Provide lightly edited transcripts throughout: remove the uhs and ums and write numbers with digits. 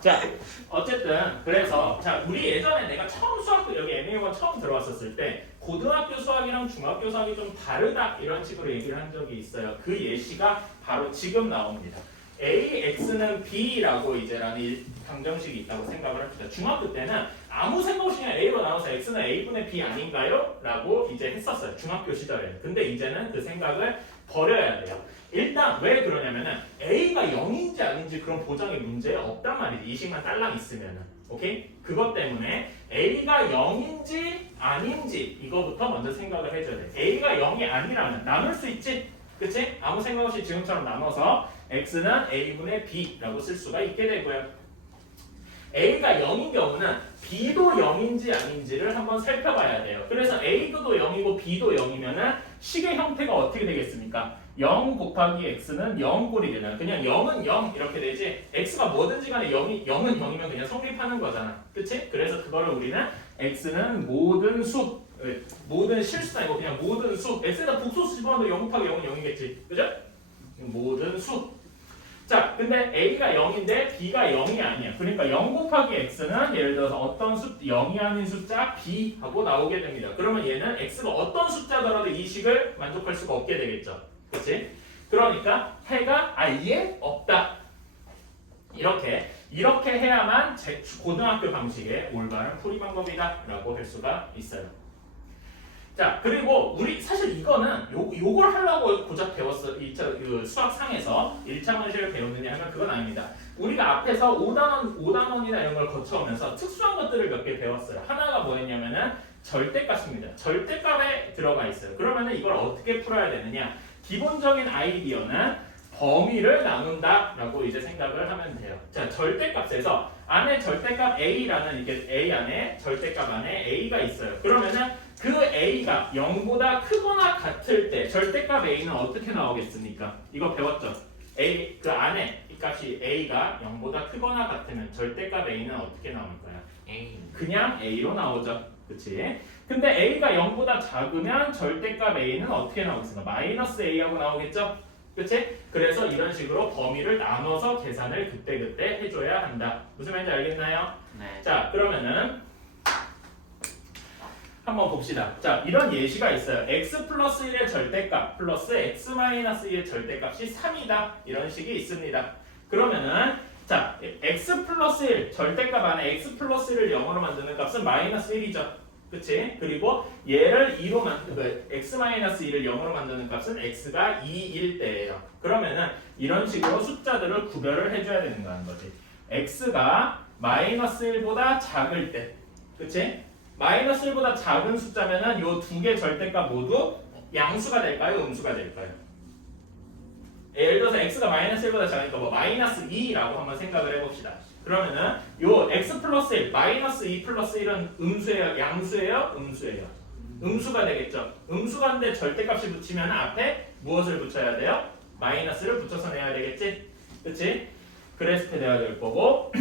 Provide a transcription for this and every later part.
자, 어쨌든 그래서 자 우리 예전에 내가 처음 수학 여기 MA1 처음 들어왔었을 때 고등학교 수학이랑 중학교 수학이 좀 다르다 이런 식으로 얘기를 한 적이 있어요. 그 예시가 바로 지금 나옵니다. AX는 B라고 이제라는 방정식이 있다고 생각을 합니다. 중학교 때는 아무 생각 없이 그냥 A로 나눠서 X는 A분의 B 아닌가요? 라고 이제 했었어요. 중학교 시절에. 근데 이제는 그 생각을 버려야 돼요. 일단 왜 그러냐면은 A가 0인지 아닌지 그런 보장의 문제 없단 말이지. 이 식만 딸랑 있으면은. 오케이? 그것 때문에 A가 0인지 아닌지 이거부터 먼저 생각을 해줘야 돼. A가 0이 아니라면 나눌 수 있지? 그치? 아무 생각 없이 지금처럼 나눠서 X는 A분의 B라고 쓸 수가 있게 되고요. A가 0인 경우는 B도 0인지 아닌지를 한번 살펴봐야 돼요. 그래서 A도 0이고 B도 0이면은 식의 형태가 어떻게 되겠습니까? 0 곱하기 X는 0꼴이 되나요? 그냥 0은 0 이렇게 되지 X가 뭐든지 간에 0은 0이면 그냥 성립하는 거잖아. 그치? 그래서 그거를 우리는 X는 모든 수 모든 실수가 아니고 그냥 모든 수 X에다 복소수 집어넣어도 0 곱하기 0은 0이겠지. 그죠? 모든 수. 자, 근데 A가 0인데 B가 0이 아니야. 그러니까 0 곱하기 X는 예를 들어서 어떤 0이 아닌 숫자 B 하고 나오게 됩니다. 그러면 얘는 X가 어떤 숫자더라도 이 식을 만족할 수가 없게 되겠죠. 그렇지? 그러니까 해가 아예 없다. 이렇게 해야만 고등학교 방식의 올바른 풀이 방법이다라고 할 수가 있어요. 자, 그리고 우리 사실 이거는 요걸 하려고 고작 배웠어. 그 수학상에서 1차 문제를 배웠느냐 하면 그건 아닙니다. 우리가 앞에서 5단원이나 이런 걸 거쳐오면서 특수한 것들을 몇 개 배웠어요. 하나가 뭐였냐면은 절대값입니다. 절대값에 들어가 있어요. 그러면은 이걸 어떻게 풀어야 되느냐? 기본적인 아이디어는 범위를 나눈다라고 이제 생각을 하면 돼요. 자, 절대값에서 안에 절대값 A라는 이게 A 안에 절대값 안에 A가 있어요. 그러면은 그 A가 0보다 크거나 같을 때 절대값 A는 어떻게 나오겠습니까? 이거 배웠죠? A 그 안에 이 값이 A가 0보다 크거나 같으면 절대값 A는 어떻게 나올 거야? A. 그냥 A로 나오죠. 그치? 근데 A가 0보다 작으면 절대값 A는 어떻게 나오겠습니까? 마이너스 A하고 나오겠죠? 그치? 그래서 이런 식으로 범위를 나눠서 계산을 그때그때 해줘야 한다. 무슨 말인지 알겠나요? 네. 자, 그러면은 한번 봅시다. 자, 이런 예시가 있어요. x 플러스 1의 절대값 플러스 x 마이너스 1의 절대값이 3이다. 이런 식이 있습니다. 그러면은 자, x 플러스 1 절대값 안에 x 플러스 1을 0으로 만드는 값은 마이너스 1이죠. 그치? 그리고 얘를 2로 x 마이너스 1을 0으로 만드는 값은 x가 2일 때예요. 그러면은 이런 식으로 숫자들을 구별을 해줘야 되는 거는 거지. x가 마이너스 1보다 작을 때, 그치? 마이너스 1보다 작은 숫자면은 요 두 개 절대값 모두 양수가 될까요? 음수가 될까요? 예를 들어서 x가 마이너스 1보다 작으니까 뭐 마이너스 2라고 한번 생각을 해봅시다. 그러면은 요 x 플러스 1, 마이너스 2 플러스 1은 음수예요? 양수예요? 음수예요? 음수가 되겠죠. 음수가인데 절대값이 붙이면 앞에 무엇을 붙여야 돼요? 마이너스를 붙여서 내야 되겠지? 그치? 그랬을 때 돼야 될 거고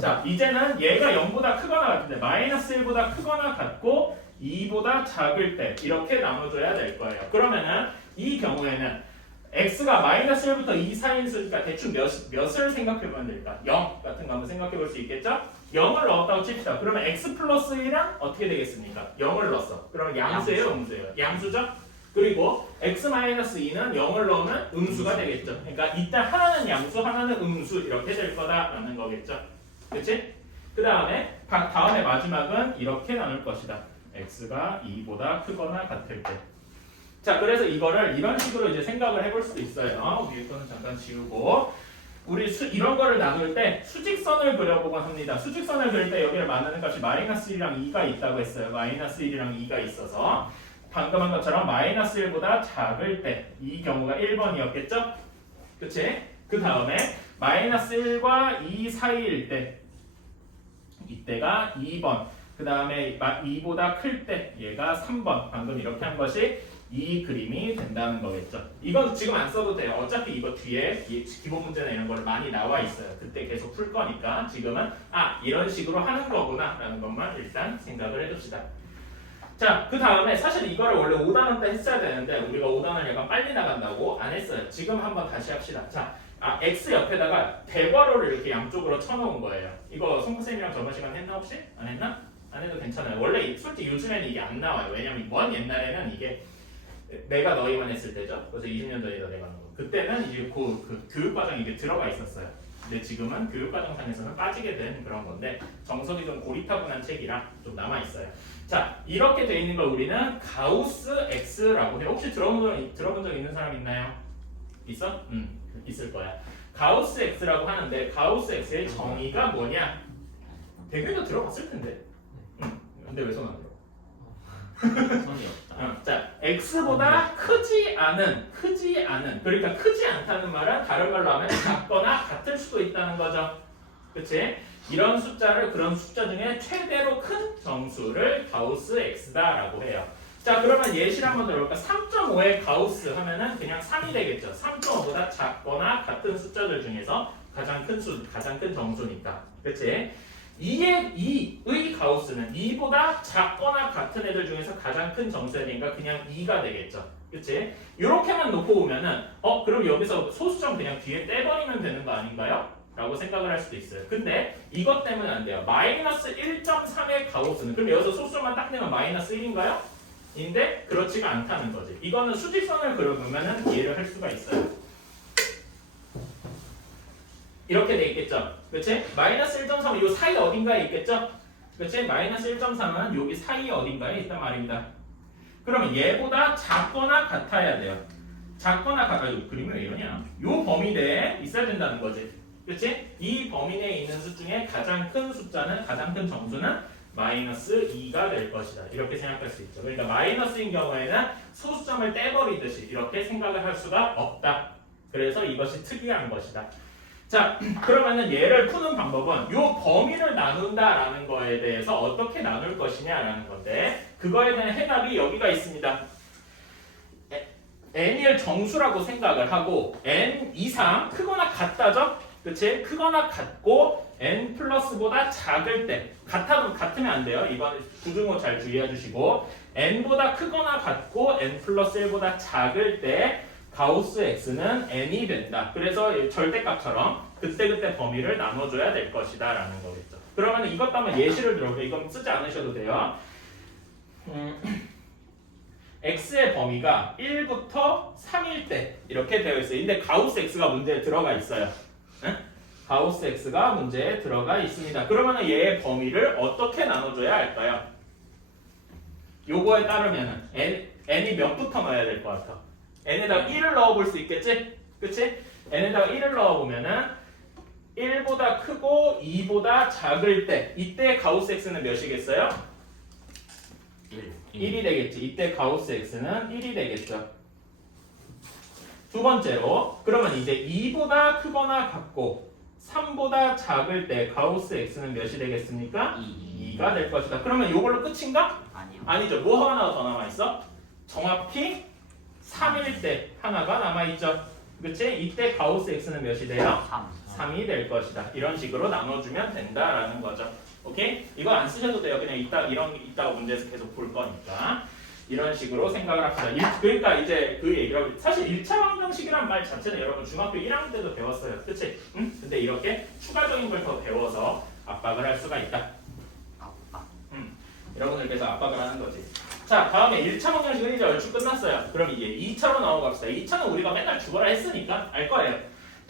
자, 이제는 얘가 0보다 크거나 같은데 마이너스 1보다 크거나 같고 2보다 작을 때 이렇게 나눠줘야 될 거예요. 그러면은 이 경우에는 x가 마이너스 1부터 2 사이인 수니까 대충 몇을 생각해보면 될까? 0 같은 거 한번 생각해볼 수 있겠죠? 0을 넣었다고 칩시다. 그러면 x 플러스 1은 어떻게 되겠습니까? 0을 넣었어. 그러면 양수예요? 음수예요? 양수죠? 그리고 x 마이너스 2는 0을 넣으면 음수가 되겠죠. 그러니까 이때 하나는 양수, 하나는 음수 이렇게 될 거다라는 거겠죠. 그치? 그 다음에 마지막은 이렇게 나눌 것이다. x가 2보다 크거나 같을 때. 자, 그래서 이거를 이런 식으로 이제 생각을 해볼 수도 있어요. 위에 거는 잠깐 지우고 우리 이런 거를 나눌 때 수직선을 그려보곤 합니다. 수직선을 그릴 때 여기를 만드는 값이 마이너스 1이랑 2가 있다고 했어요. 마이너스 1이랑 2가 있어서 방금 한 것처럼 마이너스 1보다 작을 때 이 경우가 1번이었겠죠? 그치? 그 다음에 마이너스 1과 2 사이일 때 이때가 2번 그 다음에 2보다 클 때 얘가 3번 방금 이렇게 한 것이 이 그림이 된다는 거겠죠. 이건 지금 안 써도 돼요. 어차피 이거 뒤에 기본 문제나 이런 걸 많이 나와 있어요. 그때 계속 풀 거니까 지금은 이런 식으로 하는 거구나 라는 것만 일단 생각을 해둡시다. 자, 그 다음에 사실 이거를 원래 5단원 때 했어야 되는데 우리가 5단원 약간 빨리 나간다고 안 했어요. 지금 한번 다시 합시다. 자, x 옆에다가 대괄호를 이렇게 양쪽으로 쳐놓은 거예요. 이거 송선생님이랑 저번 시간 했나 혹시? 안 했나? 안 해도 괜찮아요. 원래 솔직히 요즘에는 이게 안 나와요. 왜냐면 먼 옛날에는 이게 내가 너희만 했을 때죠. 그래서 20년 전이다 내가 너. 그때는 이제 그 교육과정이 이게 들어가 있었어요. 근데 지금은 교육과정상에서는 빠지게 된 그런 건데 정석이 좀 고리타분한 책이라 좀 남아 있어요. 자, 이렇게 돼 있는 걸 우리는 가우스 X라고 해요. 혹시 들어본 적 있는 사람 있나요? 있어? 있을 거야. 가우스 X라고 하는데 가우스 X의 정의가 뭐냐? 대개도 들어봤을 텐데. 근데 왜 손 안 들어? 손이 없다. 자, x보다 크지 않은 그러니까 크지 않다는 말은 다른 말로 하면 같거나 같을 수도 있다는 거죠. 그치? 이런 숫자를 그런 숫자 중에 최대로 큰 정수를 가우스 x다라고 해요. 자, 그러면 예시를 한번 들어볼까? 3.5의 가우스 하면은 그냥 3이 되겠죠. 3.5보다 작거나 같은 숫자들 중에서 가장 큰 정수니까. 그치? 2의 가우스는 2보다 작거나 같은 애들 중에서 가장 큰 정수야 되니까 그냥 2가 되겠죠. 그치? 이렇게만 놓고 보면은 그럼 여기서 소수점 그냥 뒤에 떼버리면 되는 거 아닌가요? 라고 생각을 할 수도 있어요. 근데 이것 때문에 안 돼요. 마이너스 1.3의 가우스는 그럼 여기서 소수점만 딱 내면 마이너스 1인가요? 인데 그렇지가 않다는 거지. 이거는 수직선을 그려보면은 이해를 할 수가 있어요. 이렇게 돼 있겠죠. 그치? 마이너스 1.3은 요 사이 어딘가에 있겠죠? 그치? 마이너스 1.3은 여기 사이 어딘가에 있단 말입니다. 그러면 얘보다 작거나 같아야 돼요. 작거나 같아요. 그림이 왜 이러냐? 요 범위 내에 있어야 된다는 거지. 그치? 이 범위 내에 있는 수 중에 가장 큰 숫자는 가장 큰 정수는 마이너스 2가 될 것이다. 이렇게 생각할 수 있죠. 그러니까 마이너스인 경우에는 소수점을 떼버리듯이 이렇게 생각을 할 수가 없다. 그래서 이것이 특이한 것이다. 자, 그러면은 얘를 푸는 방법은 요 범위를 나눈다라는 거에 대해서 어떻게 나눌 것이냐라는 건데 그거에 대한 해답이 여기가 있습니다. n을 정수라고 생각을 하고 n 이상 크거나 같다죠? 그치? 크거나 같고 n 플러스보다 작을 때 같으면 안 돼요. 이건 구중호 잘 주의해 주시고 n보다 크거나 같고 n 플러스 1보다 작을 때 가우스 x는 n이 된다. 그래서 절대값처럼 그때그때 범위를 나눠줘야 될 것이다 라는 거겠죠. 그러면 이것도 한번 예시를 들어볼게요. 이건 쓰지 않으셔도 돼요. x의 범위가 1부터 3일 때 이렇게 되어 있어요. 근데 가우스 x가 문제에 들어가 있어요. 응? 가우스 x가 문제에 들어가 있습니다. 그러면 얘의 범위를 어떻게 나눠줘야 할까요? 요거에 따르면 n이 몇부터 넣어야 될 것 같아? n에다가 1을 넣어볼 수 있겠지? 그치? n에다가 1을 넣어보면은 1보다 크고 2보다 작을 때 이때 가우스 x는 몇이겠어요? 1이 되겠지. 이때 가우스 x는 1이 되겠죠. 두 번째로 그러면 이제 2보다 크거나 같고 3보다 작을 때 가우스 x는 몇이 되겠습니까? 2가 될 것이다. 그러면 이걸로 끝인가? 아니요. 아니죠. 뭐 하나 더 남아있어? 정확히 3일 때 하나가 남아있죠. 그치? 이때 가우스 x는 몇이 돼요? 3이 될 것이다. 이런 식으로 나눠주면 된다라는 거죠. 오케이? 이거 안 쓰셔도 돼요. 그냥 이따가 문제에서 계속 볼 거니까. 이런 식으로 생각을 합시다. 그러니까 이제 그 얘기라고 사실 1차 방정식이란 말 자체는 여러분 중학교 1학년 때도 배웠어요. 그치? 응? 근데 이렇게 추가적인 걸 더 배워서 압박을 할 수가 있다. 여러분들께서 압박을 하는 거지. 자, 다음에 1차 방정식은 이제 얼추 끝났어요. 그럼 이제 2차로 넘어갑시다. 2차는 우리가 맨날 죽어라 했으니까 알 거예요.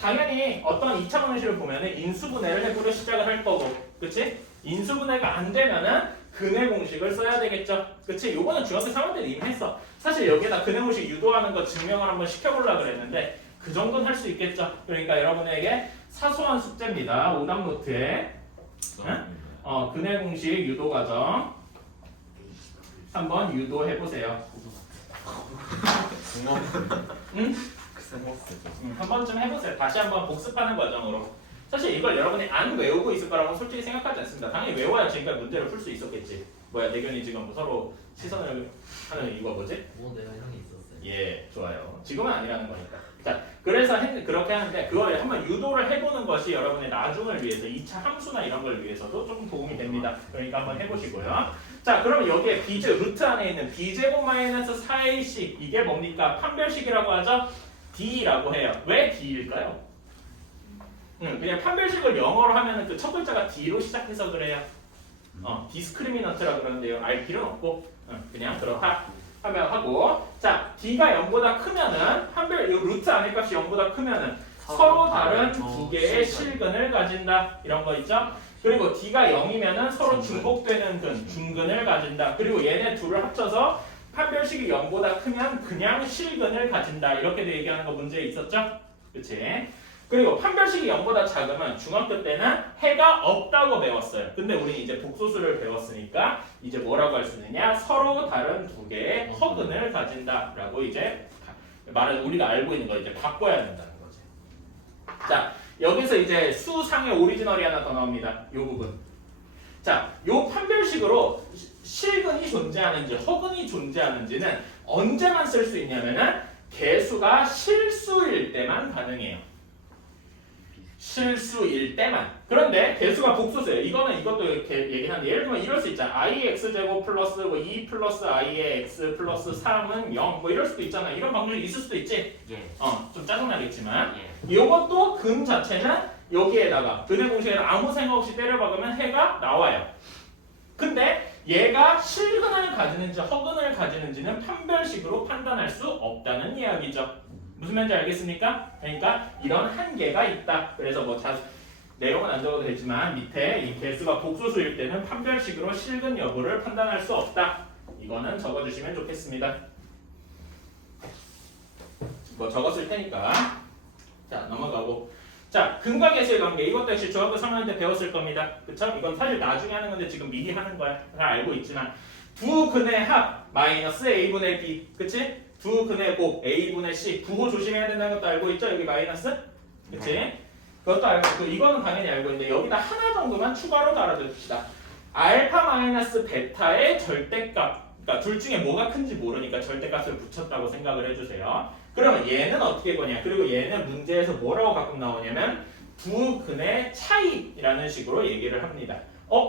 당연히 어떤 2차 방정식을 보면은 인수분해를 해보려 시작을 할 거고, 그치? 인수분해가 안 되면은 근해 공식을 써야 되겠죠. 그치? 요거는 중학교 3학년 때 이미 했어. 사실 여기에다 근해 공식 유도하는 거 증명을 한번 시켜보려고 그랬는데 그 정도는 할 수 있겠죠. 그러니까 여러분에게 사소한 숙제입니다. 오답 노트에 근해 공식 유도 과정 한번 유도해보세요. 응? 한 번쯤 해보세요. 다시 한번 복습하는 과정으로. 사실 이걸 여러분이 안 외우고 있을 거라고 솔직히 생각하지 않습니다. 당연히 외워야 지금까지 문제를 풀 수 있었겠지. 뭐야, 대견이 지금 서로 시선을 하는 이유가 뭐지? 내가 형이 있었어요. 예, 좋아요. 지금은 아니라는 거니까. 자, 그래서 그렇게 하는데 그걸 한번 유도를 해보는 것이 여러분의 나중을 위해서 2차 함수나 이런 걸 위해서도 조금 도움이 됩니다. 그러니까 한번 해보시고요. 자, 그러면 여기에 루트 안에 있는 b제곱 마이너스 4ac 이게 뭡니까? 판별식이라고 하죠? d라고 해요. 왜 d일까요? 그냥 판별식을 영어로 하면은 그 첫 글자가 D로 시작해서 그래요. 디스크리미넌트라 그러는데요. 알 필요는 없고 그냥 그렇다 하면 하고 자 D가 0보다 크면은 판별 이 루트 안의 값이 0보다 크면은 서로 다른 두 개의 실근을 가진다 이런 거 있죠. 그리고 D가 0이면은 서로 중복되는 근 중근을 가진다. 그리고 얘네 둘을 합쳐서 판별식이 0보다 크면 그냥 실근을 가진다. 이렇게도 얘기하는 거 문제에 있었죠? 그치? 그리고 판별식이 0보다 작으면 중학교 때는 해가 없다고 배웠어요. 근데 우리 이제 복소수를 배웠으니까 이제 뭐라고 할 수 있느냐? 서로 다른 두 개의 허근을 가진다라고 이제 말을 우리가 알고 있는 거 이제 바꿔야 된다는 거지. 자, 여기서 이제 수상의 오리지널이 하나 더 나옵니다. 이 부분. 자, 요 판별식으로 실근이 존재하는지 허근이 존재하는지는 언제만 쓸 수 있냐면은 개수가 실수일 때만 가능해요. 실수일 때만. 그런데 개수가 복소수예요. 이것도 이렇게 얘기하는데 예를 들면 이럴 수 있잖아. iX제곱 플러스 2 플러스 i의 x 플러스 3은 0 뭐 이럴 수도 있잖아. 이런 방법이 있을 수도 있지. 예. 좀 짜증나겠지만 예. 이것도 근 자체는 여기에다가 근의 공식에다 아무 생각 없이 때려박으면 해가 나와요. 근데 얘가 실근을 가지는지 허근을 가지는지는 판별식으로 판단할 수 없다는 이야기죠. 무슨 말인지 알겠습니까? 그러니까 이런 한계가 있다. 그래서 뭐 내용은 안 적어도 되지만 밑에 이 개수가 복소수일 때는 판별식으로 실근 여부를 판단할 수 없다. 이거는 적어주시면 좋겠습니다. 뭐 적었을 테니까. 자 넘어가고. 자 근과 개수의 관계 이것도 역시 중학교 3학년 때 배웠을 겁니다. 그쵸? 이건 사실 나중에 하는 건데 지금 미리 하는 거야. 다 알고 있지만 두 근의 합 마이너스 a분의 b 그치? 두 근의 곱 a분의 c 부호 조심해야 된다는 것도 알고 있죠? 여기 마이너스? 그치? 그것도 알고 이거는 당연히 알고 있는데 여기다 하나 정도만 추가로 달아줍시다. 알파 마이너스 베타의 절대값 그러니까 둘 중에 뭐가 큰지 모르니까 절대값을 붙였다고 생각을 해주세요. 그러면 얘는 어떻게 보냐? 그리고 얘는 문제에서 뭐라고 가끔 나오냐면 두 근의 차이라는 식으로 얘기를 합니다.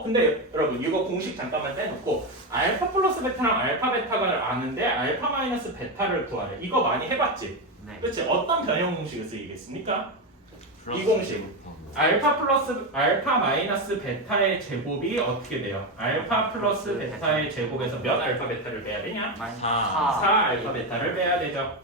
근데 여러분 이거 공식 잠깐만 떼놓고 알파 플러스 베타랑 알파 베타가 아는데 알파 마이너스 베타를 구하래. 이거 많이 해봤지? 네. 그렇지? 어떤 변형 공식을 쓰이겠습니까? 이 플러스 공식. 제곱하고. 알파 마이너스 베타의 제곱이 어떻게 돼요? 알파 플러스 베타의 제곱에서 몇 알파 베타를 빼야 되냐? 4 알파 베타를 빼야 되죠.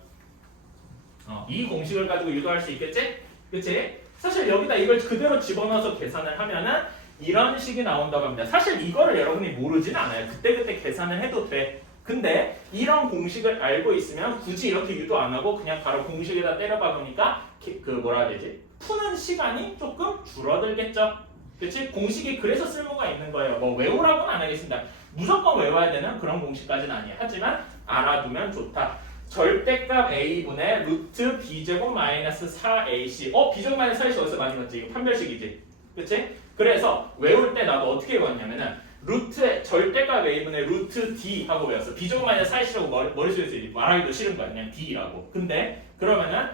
이 공식을 가지고 유도할 수 있겠지? 그치? 사실 여기다 이걸 그대로 집어넣어서 계산을 하면은 이런 식이 나온다고 합니다. 사실 이거를 여러분이 모르진 않아요. 그때그때 계산을 해도 돼. 근데 이런 공식을 알고 있으면 굳이 이렇게 유도 안 하고 그냥 바로 공식에다 때려 박으니까 그 뭐라 해야 되지? 푸는 시간이 조금 줄어들겠죠. 그치? 공식이 그래서 쓸모가 있는 거예요. 뭐 외우라고는 안 하겠습니다. 무조건 외워야 되는 그런 공식까지는 아니에요. 하지만 알아두면 좋다. 절대값 a분의 루트 b제곱 마이너스 4ac b제곱 마이너스 4ac 어디서 많이 봤지? 이거 판별식이지. 그치? 그래서 외울 때 나도 어떻게 외웠냐면은 루트의 절대값 a분의 루트 d 하고 외웠어. b제곱 마이너스 4ac라고 머릿속에서 말하기도 싫은 거야. 그냥 d라고. 근데 그러면은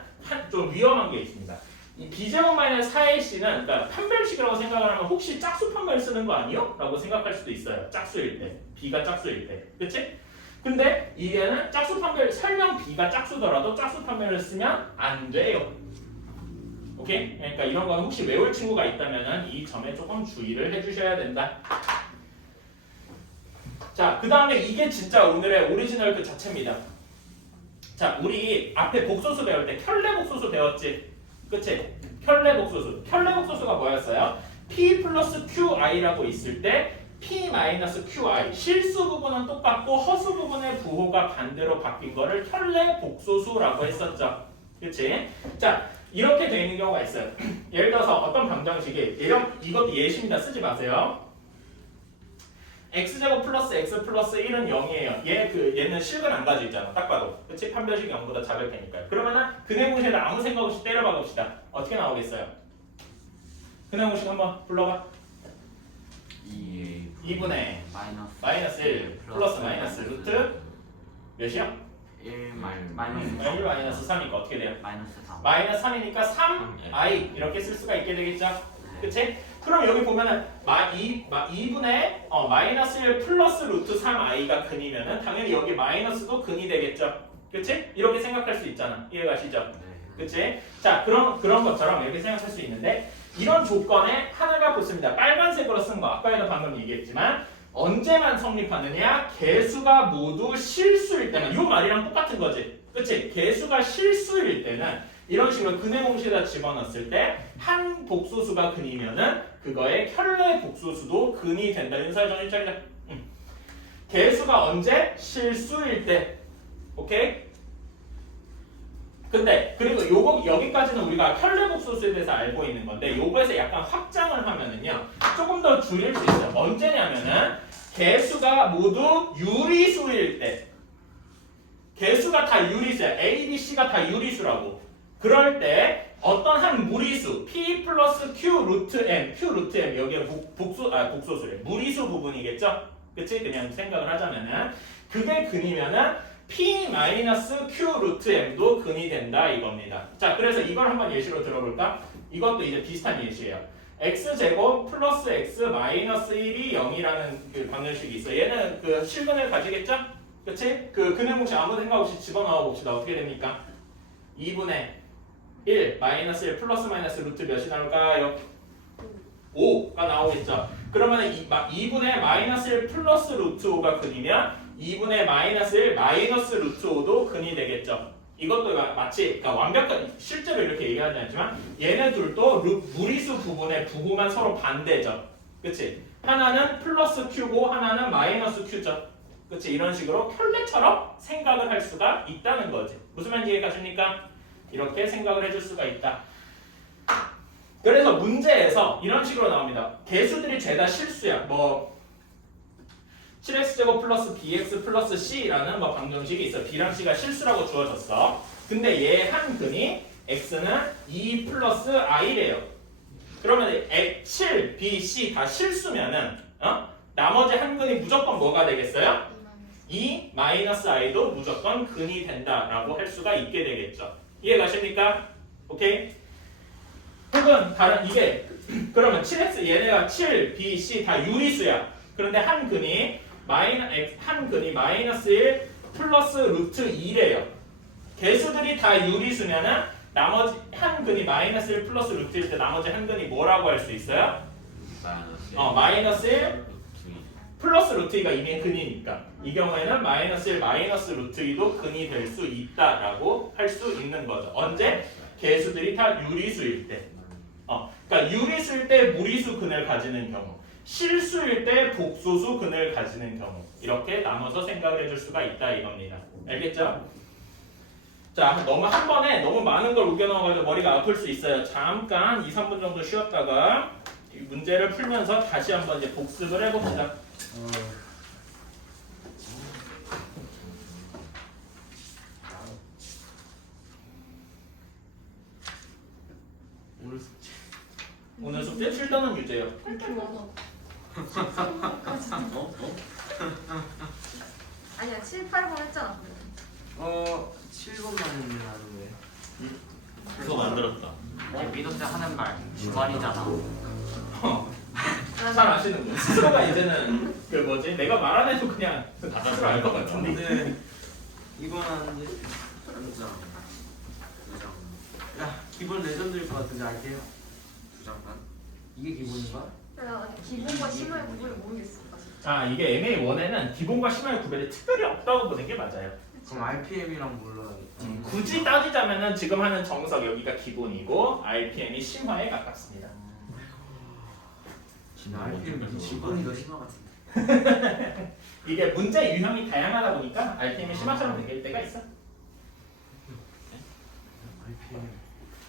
좀 위험한 게 있습니다. 이 b제곱 마이너스 4ac는 그러니까 판별식이라고 생각을 하면 혹시 짝수 판별 쓰는 거 아니요? 라고 생각할 수도 있어요. 짝수일 때. b가 짝수일 때. 그치? 근데 이게는 짝수 판별 설령 b가 짝수더라도 짝수 판별을 쓰면 안 돼요. 오케이? 그러니까 이런 건 혹시 외울 친구가 있다면은 이 점에 조금 주의를 해주셔야 된다. 자, 그 다음에 이게 진짜 오늘의 오리지널 그 자체입니다. 자, 우리 앞에 복소수 배울 때 켤레 복소수 배웠지? 그치? 켤레 복소수. 켤레 복소수가 뭐였어요? p 플러스 qi라고 있을 때 p 마이너스 qi 실수 부분은 똑같고 허수 부분의 부호가 반대로 바뀐 거를 켤레 복소수라고 했었죠. 그치? 자, 이렇게 되어 있는 경우가 있어요. 예를 들어서 어떤 방정식이 이것도 예시입니다. 쓰지 마세요. x제곱 플러스 x 플러스 1은 0이에요. 얘는 실근 안 가지고 있잖아. 딱 봐도. 그치? 판별식이 0보다 작을 테니까요. 그러면은 근의 공식에다 아무 생각 없이 때려 박읍시다. 어떻게 나오겠어요? 근의 공식 한번 불러봐. 2분의 마이너스 1 플러스 마이너스 루트 몇이야? 1 마이너스 1 마이너스 3이니까 어떻게 돼요? 마이너스 3. 마이너스 3이니까 3i 이렇게 쓸 수가 있게 되겠죠? 그치? 그럼 여기 보면은 2분의 마이너스 1 플러스 루트 3i가 근이면은 당연히 여기 마이너스도 근이 되겠죠? 그치? 이렇게 생각할 수 있잖아. 이해가시죠? 네. 그치? 자, 그런 것처럼 이렇게 생각할 수 있는데 이런 조건에 하나가 붙습니다. 빨간색으로 쓴 거 아까에도 방금 얘기했지만 언제만 성립하느냐? 개수가 모두 실수일 때만. 이 말이랑 똑같은 거지. 그치? 개수가 실수일 때는 이런 식으로 근의 공식에다 집어넣었을 때 한 복소수가 근이면은 그거의 켤레 복소수도 근이 된다. 윤서야 정신 차리자. 개수가 언제? 실수일 때. 오케이? 근데 그리고 요거 여기까지는 우리가 켤레 복소수에 대해서 알고 있는 건데 요거에서 약간 확장을 하면은요 조금 더 줄일 수 있어요. 언제냐면은 개수가 모두 유리수일 때. 개수가 다 유리수야. A, B, C가 다 유리수라고. 그럴 때 어떤 한 무리수 P 플러스 Q 루트 M, Q 루트 M 여기에 복소수래. 무리수 부분이겠죠? 그치? 그냥 생각을 하자면은 그게 근이면은 P 마이너스 Q 루트 M도 근이 된다 이겁니다. 자, 그래서 이걸 한번 예시로 들어볼까? 이것도 이제 비슷한 예시예요. X제곱 플러스 X 마이너스 1이 0이라는 그 방정식이 있어. 얘는 그 실근을 가지겠죠? 그치? 그 근의 공식 아무 생각 없이 집어넣어 봅시다. 어떻게 됩니까? 2분의 1 마이너스 1 플러스 마이너스 루트 몇이 나올까요? 5가 나오겠죠. 그러면 2분의 마이너스 1 플러스 루트 5가 근이면 2분의 마이너스 1 마이너스 루트 5도 근이 되겠죠. 이것도 마치 그러니까 완벽한 실제로 이렇게 얘기하지 않지만 얘네 둘도 무리수 부분의 부호만 서로 반대죠. 그치? 하나는 플러스 Q고 하나는 마이너스 Q죠. 그치? 이런 식으로 켤레처럼 생각을 할 수가 있다는 거지. 무슨 말인지 이해가십니까? 이렇게 생각을 해줄 수가 있다. 그래서 문제에서 이런 식으로 나옵니다. 개수들이 죄다 실수야. 뭐 7x제곱 플러스 bx 플러스 c라는 뭐 방정식이 있어. b랑 c가 실수라고 주어졌어. 근데 얘 한 근이 x는 2 플러스 i래요. 그러면 7, b, c 다 실수면은 나머지 한 근이 무조건 뭐가 되겠어요? 2 마이너스 i도 무조건 근이 된다라고 할 수가 있게 되겠죠. 이해가십니까? 오케이? 혹은 다른 이게 그러면 7x 얘네가 7, b, c 다 유리수야. 그런데 한 근이 마이너스 1 플러스 루트 2래요. 개수들이 다 유리수면은 나머지 한 근이 마이너스 1 플러스 루트 1일 때 나머지 한 근이 뭐라고 할 수 있어요? 마이너스 1 플러스 루트 2가 이미 근이니까 이 경우에는 마이너스 1 마이너스 루트 2도 근이 될 수 있다라고 할 수 있는 거죠. 언제? 개수들이 다 유리수일 때. 그러니까 유리수일 때 무리수 근을 가지는 경우, 실수일 때 복소수 근을 가지는 경우 이렇게 나눠서 생각을 해줄 수가 있다 이겁니다. 알겠죠? 자, 너무 한 번에 너무 많은 걸 우겨 넣어가지고 머리가 아플 수 있어요. 잠깐 2, 3분 정도 쉬었다가 이 문제를 풀면서 다시 한번 이제 복습을 해봅시다. 오늘 숙제 출단은 유죄요. 아니야 7, 8번 했잖아. 7번만 했는데 나는 왜? 그거 만들었다. 민호 때 하는 말 주관이잖아. 잘 아시는 거. 스스로가 이제는 그 뭐지? 내가 말 안 해도 그냥 스스로 알 것 같은데. 네. 이건 아닌데. 야, 기본 레전드일 것 같은데 알게요. 2장만. 이게 기본인가? 내가 기본과 심화의 구분을 모르겠어. 아, 이게 MA1에는 기본과 심화의 구별이 특별히 없다고 보는 게 맞아요. 그럼 RPM이랑 몰라야겠다. 굳이 따지자면은 지금 하는 정석 여기가 기본이고 RPM이 심화에 가깝습니다. RPM이 기본이 더 심화 같은데. 이게 문제 유형이 다양하다 보니까 RPM이 심화처럼 되게 때가 있어.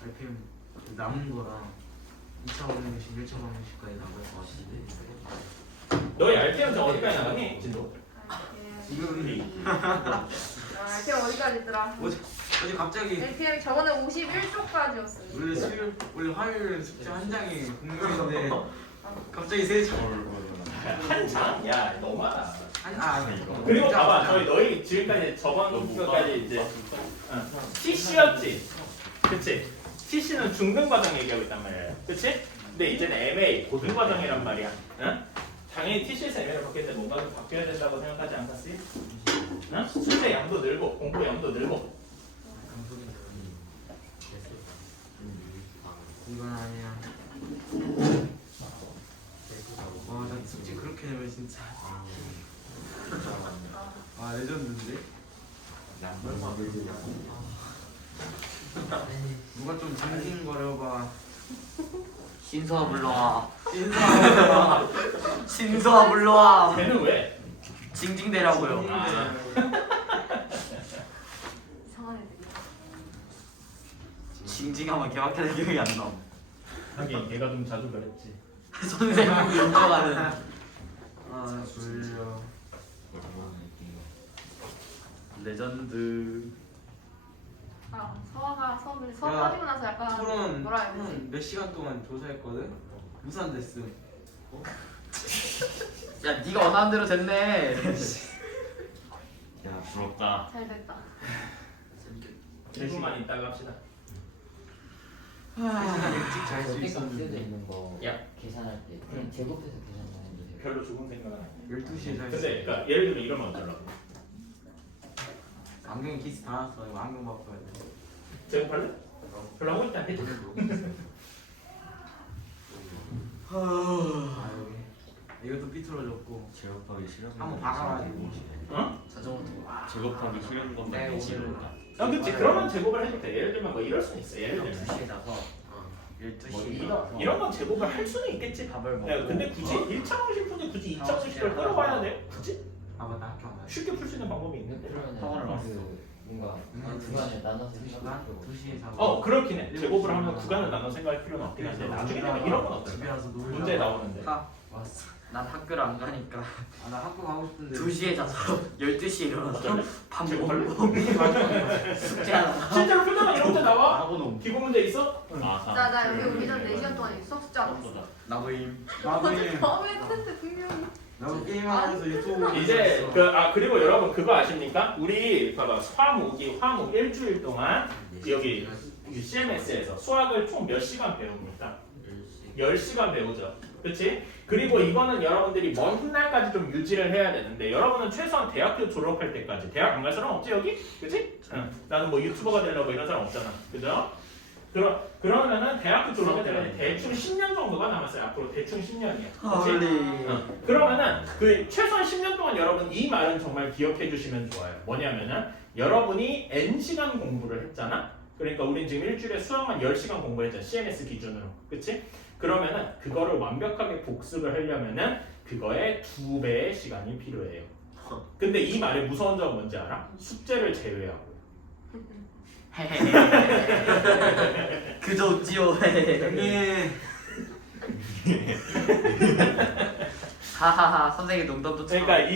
RPM 남은 거랑 2차 방정식, 1차 방정식까지 나갈 것 같은데. 너희 RPM 저 어디까지 나가니? 진도? 지금 RPM 어디까지 있더라? 어제 갑자기 RPM이 저번에 51쪽까지였어요. 원래 수요일, 원래 화요일 숙제 한 장이 공부인데 갑자기 세 장. 한 장? 야, 너무하다. 그리고 진짜 봐봐, 진짜. 너희 지금까지 저번 거까지 이제 TC였지, 그치? TC는 중등 과정 얘기하고 있단 말이야, 그치? 근데 이제는 MA 고등 과정이란 말이야, 응? 당연히 TC에서 MA를 받겠는데 뭔가 좀 바뀌어야 된다고 생각하지 않겠어요? 응? 숙제 양도 늘고 공부 양도 늘고. 이건 아니야. 와나 숙제 그렇게 내면 진짜. 아 레전드인데? 누가 좀 징징거려봐. 신서아 불러와. 인사. 신서아 불러와. 걔는 왜? 징징대라고요. 이상한 애들이. 징징하면 개막하는 기억이 안 나. 하긴 걔가 좀 자주 그랬지. 선생님이 인정하는. 아 졸려. 레전드. 아 서아가 수업 야, 빠지고 나서 약간 토론 뭐라 해야 되지? 몇 시간 동안 조사했거든. 무산됐음. 야 네가 원하는 대로 됐네. 야 부럽다. 잘 됐다. 1분만 있다가 합시다. 3시간 일찍 잘 수 수 있었는데 있는 거 야. 계산할 때 그냥 제곱해서 계산만 해도 돼요. 별로 좋은 생각은 아니야. 12시에 잘 근데 그러니까 예를 들면 이러면 어쩌려고? 안경에 기스 다 났어. 이거 안경 바꿔야 돼. 제곱할래? 별로 하고 있지 않겠지? 아 여기 이것도 삐뚤어졌고 제곱하기 싫은 한번 박아가지고. 어? 자전거 타고. 제곱하기 싫은 것만 네, 내시는다. 아 그치 그러면 제곱을 해도 돼. 예를 들면 뭐 이럴 수는 있어. 예를 들면 12시에 나서 뭐 12시에 이런 건 제곱을 할 수는 있겠지. 밥을 먹고. 야, 근데 굳이 1차원 실분이 굳이 2차원 실분을 끌어와야 돼? 굳이? 아 맞다 학교 안 가지. 쉽게 풀 수 있는 방법이 있는데. 그러면 학원을 왔어. 뭔가 음, 구간에 나눠서 2시간? 생각하고 2시에 자고. 어 그렇긴 해. 제곱을 하면 구간을 나눠 생각할 필요는 없긴 한데 나중에 되면 이런 건 집에 어떨까? 와서 놀자. 문제 나오는데. 왔어. 난 학교를 안 가니까 아나 학교 가고 싶은데. 2시에 자서 12시에 일어나서 어쩔래? 밥 제곱할래? 먹고 이게 마지막이야. 숙제하나. 실제로 풀다가 이런 문제 나와? 하고 넘. 기본 문제 있어? 아사. 나 여기 오기 전 4시간 동안 수업 숙제 안 했어. 나도 임. 나도 어제 밤에 했는데 분명히. 나도 게임하면서 유튜브 이제 그리고 여러분 그거 아십니까? 우리 봐봐 화목 일주일 동안 여기 CMS에서 수학을 총 몇 시간 배웁니까? 10시간 배우죠. 그치? 그리고 이거는 여러분들이 먼 훗날까지 좀 유지를 해야 되는데 여러분은 최소한 대학교 졸업할 때까지 대학 안 갈 사람 없지 여기? 그치? 응. 나는 뭐 유튜버가 되려고 이런 사람 없잖아. 그죠? 그러면은 대학교 졸업할 때까지 대충 10년 정도가 남았어요. 앞으로 대충 10년이야. 헐리. 그러면은 그 최소한 10년 동안 여러분 이 말은 정말 기억해 주시면 좋아요. 뭐냐면은 여러분이 N시간 공부를 했잖아. 그러니까 우린 지금 일주일에 수학만 10시간 공부했잖아. CMS 기준으로. 그치? 그러면은 그거를 완벽하게 복습을 하려면은 그거의 2배의 시간이 필요해요. 근데 이 말의 무서운 점은 뭔지 알아? 숙제를 제외하고. 그저 웃지요. 형님 하하하 선생님 농담도 참. 그러니까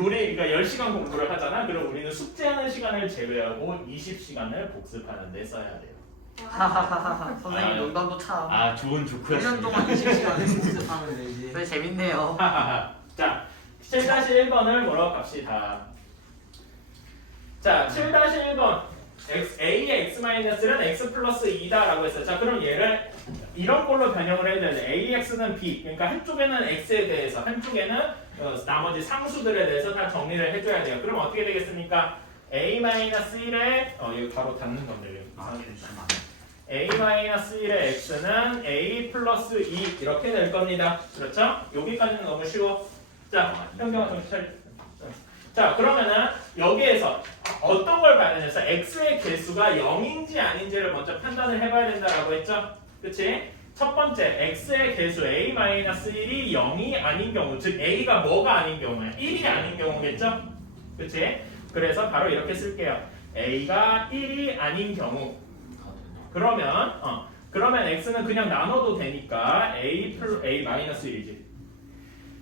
우리 그러니까 10시간 공부를 하잖아. 그럼 우리는 숙제하는 시간을 제외하고 20시간을 복습하는 데 써야 돼요. 하하하하 선생님 아, 농담도 참. 아 좋은 1년 조크였습니다. 동안 20시간 복습하면 되지. 네 재밌네요. 자, 7-1번을 보러 갑시다. 자, 7-1번 A의 X-는 X 플러스 2다라고 했어요. 자, 그럼 얘를 이런 걸로 변형을 해야 되는데 AX는 B, 그러니까 한쪽에는 X에 대해서 한쪽에는 나머지 상수들에 대해서 다 정리를 해줘야 돼요. 그럼 어떻게 되겠습니까? A-1에 이거 바로 닫는 건데 A-1의 X는 A 플러스 2 이렇게 될 겁니다. 그렇죠? 여기까지는 너무 쉬워. 자, 현경아 정신 차려. 자, 그러면은 여기에서 어떤 걸 봐야 되냐면 x의 개수가 0인지 아닌지를 먼저 판단을 해봐야 된다라고 했죠? 그치? 첫 번째, x의 개수 a-1이 0이 아닌 경우, 즉 a가 뭐가 아닌 경우야? 1이 아닌 경우겠죠? 그치? 그래서 바로 이렇게 쓸게요. a가 1이 아닌 경우. 그러면 x는 그냥 나눠도 되니까 a-1이지.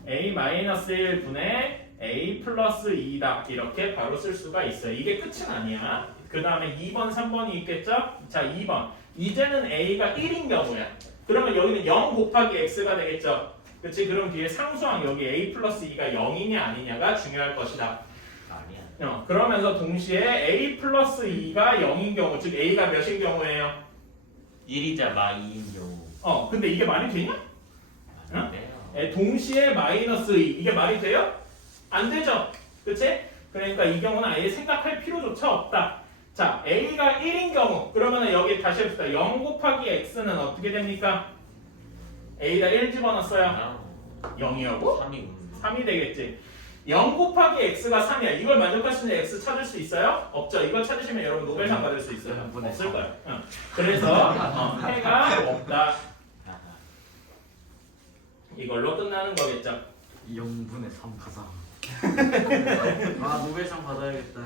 a-1분의 a 플러스 2다 이렇게 바로 쓸 수가 있어요. 이게 끝은 아니야. 그 다음에 2번, 3번이 있겠죠? 자, 2번. 이제는 a가 1인 경우야. 그러면 여기는 0 곱하기 x가 되겠죠? 그치? 그럼 뒤에 상수항 여기 a 플러스 2가 0이냐 아니냐가 중요할 것이다. 아니야. 그러면서 동시에 a 플러스 2가 0인 경우, 즉 a가 몇인 경우예요? 1이자 마2인 경우. 근데 이게 말이 되냐? 아닌데요. 동시에 마이너스 2 이게 말이 돼요? 안 되죠? 그치? 그러니까 이 경우는 아예 생각할 필요조차 없다. 자, a가 1인 경우 그러면은 여기 다시 해봅시다. 0 곱하기 x는 어떻게 됩니까? a에다 1 집어넣었어요. 0이하고 3이 되겠지. 0 곱하기 x가 3이야. 이걸 만족할 수 있는 x 찾을 수 있어요? 없죠. 이걸 찾으시면 여러분 노벨상 받을 수 있어요. 없을 거예요. 그래서 해가 없다. 이걸로 끝나는 거겠죠. 0분의 3 가자. 아 노벨상 받아야겠다.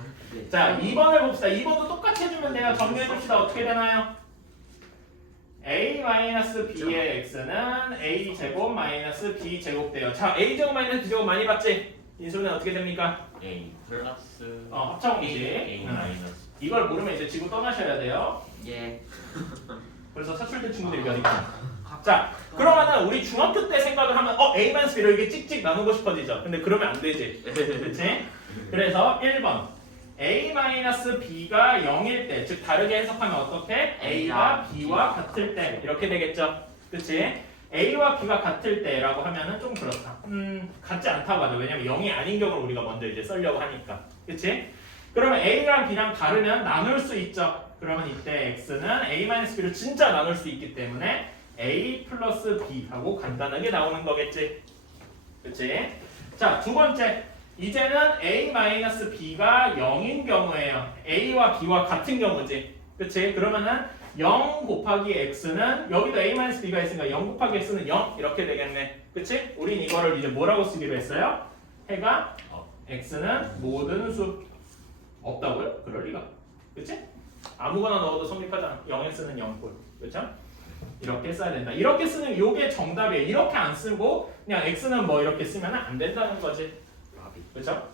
자, 2번을 봅시다. 2번도 똑같이 해주면 돼요. 정리해 줍시다. 어떻게 되나요? a-b의 x는 a제곱 마이너스 b제곱 돼요. 자, a제곱 마이너스 b제곱 많이 봤지? 인수는 어떻게 됩니까? A 플러스 합차공이지. A 마이너스 이걸 모르면 이제 지구 떠나셔야 돼요. 예. 그래서 사출된 친구들이 몇 있다. 자, 그러면은 우리 중학교 때 생각을 하면 a-b를 이렇게 찍찍 나누고 싶어지죠. 근데 그러면 안 되지. 그렇지? 그래서 1번 a-b가 0일 때, 즉 다르게 해석하면 어떻게? a가 b와 같을 때 이렇게 되겠죠. 그렇지? a와 b가 같을 때라고 하면은 좀 그렇다. 같지 않다고 하죠. 왜냐면 0이 아닌 경우를 우리가 먼저 이제 쓰려고 하니까. 그렇지? 그러면 a랑 b랑 다르면 나눌 수 있죠. 그러면 이때 x는 a-b를 진짜 나눌 수 있기 때문에 a 플러스 b 하고 간단하게 나오는 거겠지. 그치? 자, 두 번째. 이제는 a-b가 0인 경우예요. a와 b와 같은 경우지. 그치? 그러면은 0 곱하기 x는 여기도 a-b가 있으니까 0 곱하기 x는 0 이렇게 되겠네. 그치? 우린 이거를 이제 뭐라고 쓰기로 했어요? 해가 x는 모든 수 없다고요? 그럴 리가. 그치? 아무거나 넣어도 성립하잖아. 0x는 0꼴. 그쵸? 이렇게 써야 된다. 이렇게 쓰는 요게 정답이에요. 이렇게 안 쓰고 그냥 x는 뭐 이렇게 쓰면 안 된다는 거지. 그렇죠?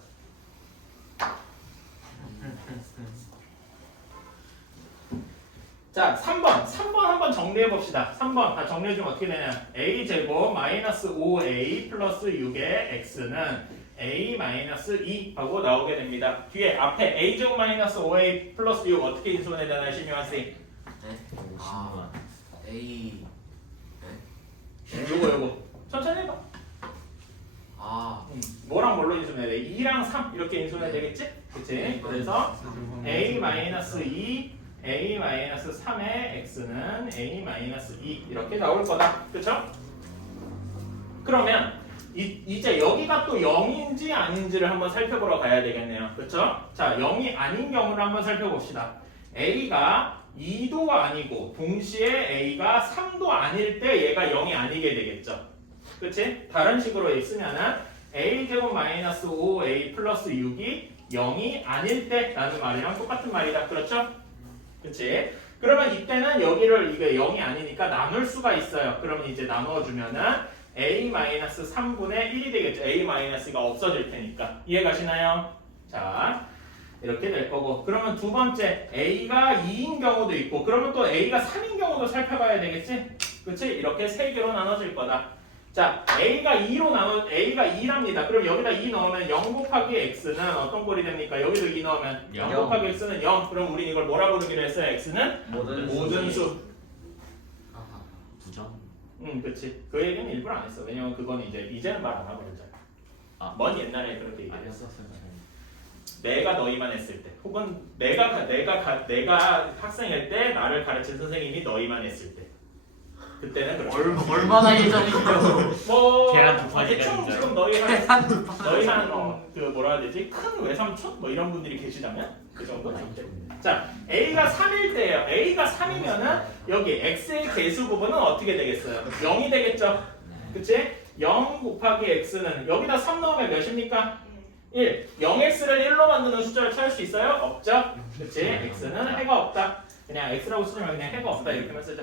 자, 3번 한번 정리해 봅시다. 3번 다 정리해 주면 어떻게 되냐? a제곱 마이너스 5a 플러스 6의 x는 a 마이너스 2 하고 나오게 됩니다. 뒤에 앞에 a제곱 마이너스 5a 플러스 6 어떻게 인수분해 되나요? 신유한 씨. 아, A. 요거 천천히 해봐. 아, 뭐랑 뭘로 인수분해 돼? 2랑 3 이렇게 인수분해 되겠지? 그치? 그래서 a-2 a-3의 x는 a-2 이렇게 나올 거다. 그쵸? 그러면 이제 여기가 또 0인지 아닌지를 한번 살펴보러 가야 되겠네요. 그쵸? 자, 0이 아닌 경우를 한번 살펴봅시다. a가 2도 아니고 동시에 a가 3도 아닐 때 얘가 0이 아니게 되겠죠. 그치? 다른 식으로 쓰면은 a제곱 마이너스 5a 플러스 6이 0이 아닐 때 라는 말이랑 똑같은 말이다. 그렇죠? 그치? 그러면 이때는 여기를 이게 0이 아니니까 나눌 수가 있어요. 그러면 이제 나누어주면은 a-3분의 1이 되겠죠. a-가 없어질 테니까. 이해 가시나요? 자, 이렇게 될 거고. 그러면 두 번째 a가 2인 경우도 있고 그러면 또 a가 3인 경우도 살펴봐야 되겠지? 그치? 이렇게 세 개로 나눠질 거다. 자, a가 2랍니다. 그럼 여기다 2 넣으면 0 곱하기 x는 어떤 꼴이 됩니까? 여기도 2 넣으면 0 곱하기 x는 0. 그럼 우린 이걸 뭐라 부르기로 했어요? x는 모든 수. 부정. 그치. 그 얘기는 일부러 안 했어. 왜냐면 그건 이제는 말 안 하고 그러잖아. 먼 옛날에 그렇게 얘기했어. 내가 너희만 했을 때, 혹은 내가 학생일 때 나를 가르친 선생님이 너희만 했을 때. 그때는 그렇죠. 얼마나 예전이죠? 뭐 계란 두 판이가 대충 있어요. 지금 너희 한 그 뭐라 해야 되지? 큰 외삼촌 뭐 이런 분들이 계시다면 그 정도는 있대. 자, a가 3일 때예요. a가 3이면은 여기 x의 개수 부분은 어떻게 되겠어요? 0이 되겠죠. 그치? 0 곱하기 x는 여기다 3 넣으면 몇입니까? 1. 0x를 1로 만드는 숫자를 찾을 수 있어요? 없죠? 그치? x는 해가 없다. 그냥 x라고 쓰지 말고 그냥 해가 없다 이렇게만 쓰자.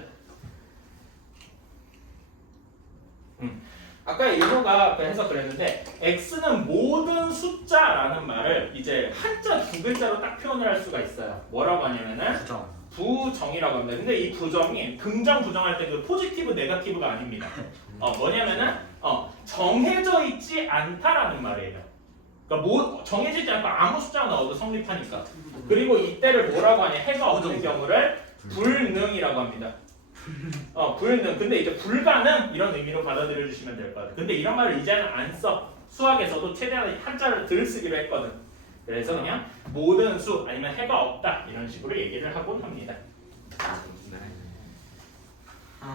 아까 이거가 해서 그랬는데 x는 모든 숫자라는 말을 이제 한자 두 글자로 딱 표현을 할 수가 있어요. 뭐라고 하냐면은 부정이라고 합니다. 근데 이 부정이 긍정 부정할 때 그 포지티브 네거티브가 아닙니다. 뭐냐면은 정해져 있지 않다라는 말이에요. 그러니까 정해지지 않고 아무 숫자가 나와도 성립하니까. 그리고 이때를 뭐라고 하냐? 해가 없는 경우를 불능이라고 합니다. 불능. 근데 이제 불가능 이런 의미로 받아들여 주시면 될 것 같아요. 근데 이런 말을 이제는 안 써. 수학에서도 최대한 한자를 덜 쓰기로 했거든. 그래서 그냥 모든 수 아니면 해가 없다 이런 식으로 얘기를 하곤 합니다.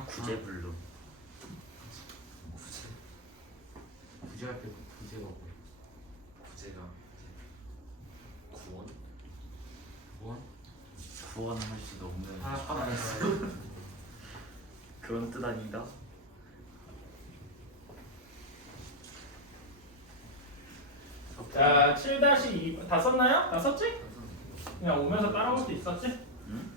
구제불능. 구제할 때 구제가 뭐야? 부제가 구원? 구원? 구원할 수도 없는 하나씩 그런 뜻 아닌가? 자, 7-2 다 썼나요? 다 썼지? 그냥 오면서 따라올 수 있었지? 응?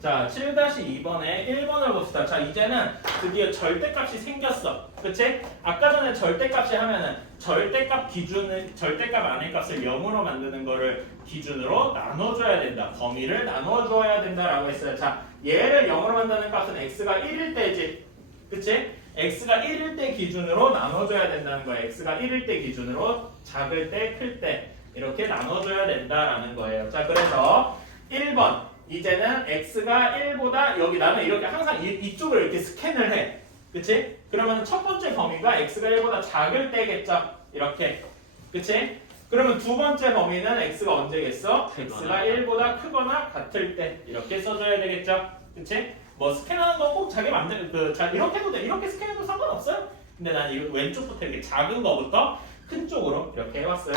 자, 7-2번에 1번을 봅시다. 자, 이제는 드디어 절대값이 생겼어. 그치? 아까 전에 절대값이 하면은 절대값 기준을, 절대값 안의 값을 0으로 만드는 거를 기준으로 나눠줘야 된다. 범위를 나눠줘야 된다라고 했어요. 자, 얘를 0으로 만드는 값은 x가 1일 때지. 그치? x가 1일 때 기준으로 나눠줘야 된다는 거야. x가 1일 때 기준으로 작을 때, 클 때 이렇게 나눠줘야 된다라는 거예요. 자, 그래서 1번 이제는 x가 1보다 여기 나는 이렇게 항상 이쪽을 이렇게 스캔을 해. 그치? 그러면 첫 번째 범위가 x가 1보다 작을 때겠죠? 이렇게. 그치? 그러면 두 번째 범위는 x가 언제겠어? x가 1보다 크거나 같을 때 이렇게 써줘야 되겠죠? 그치? 뭐 스캔하는 건 꼭 자기 맘대로 이렇게 해도 돼. 이렇게 스캔해도 상관없어요. 근데 난 이 왼쪽부터 이렇게 작은 거부터 큰 쪽으로 이렇게 해왔어요.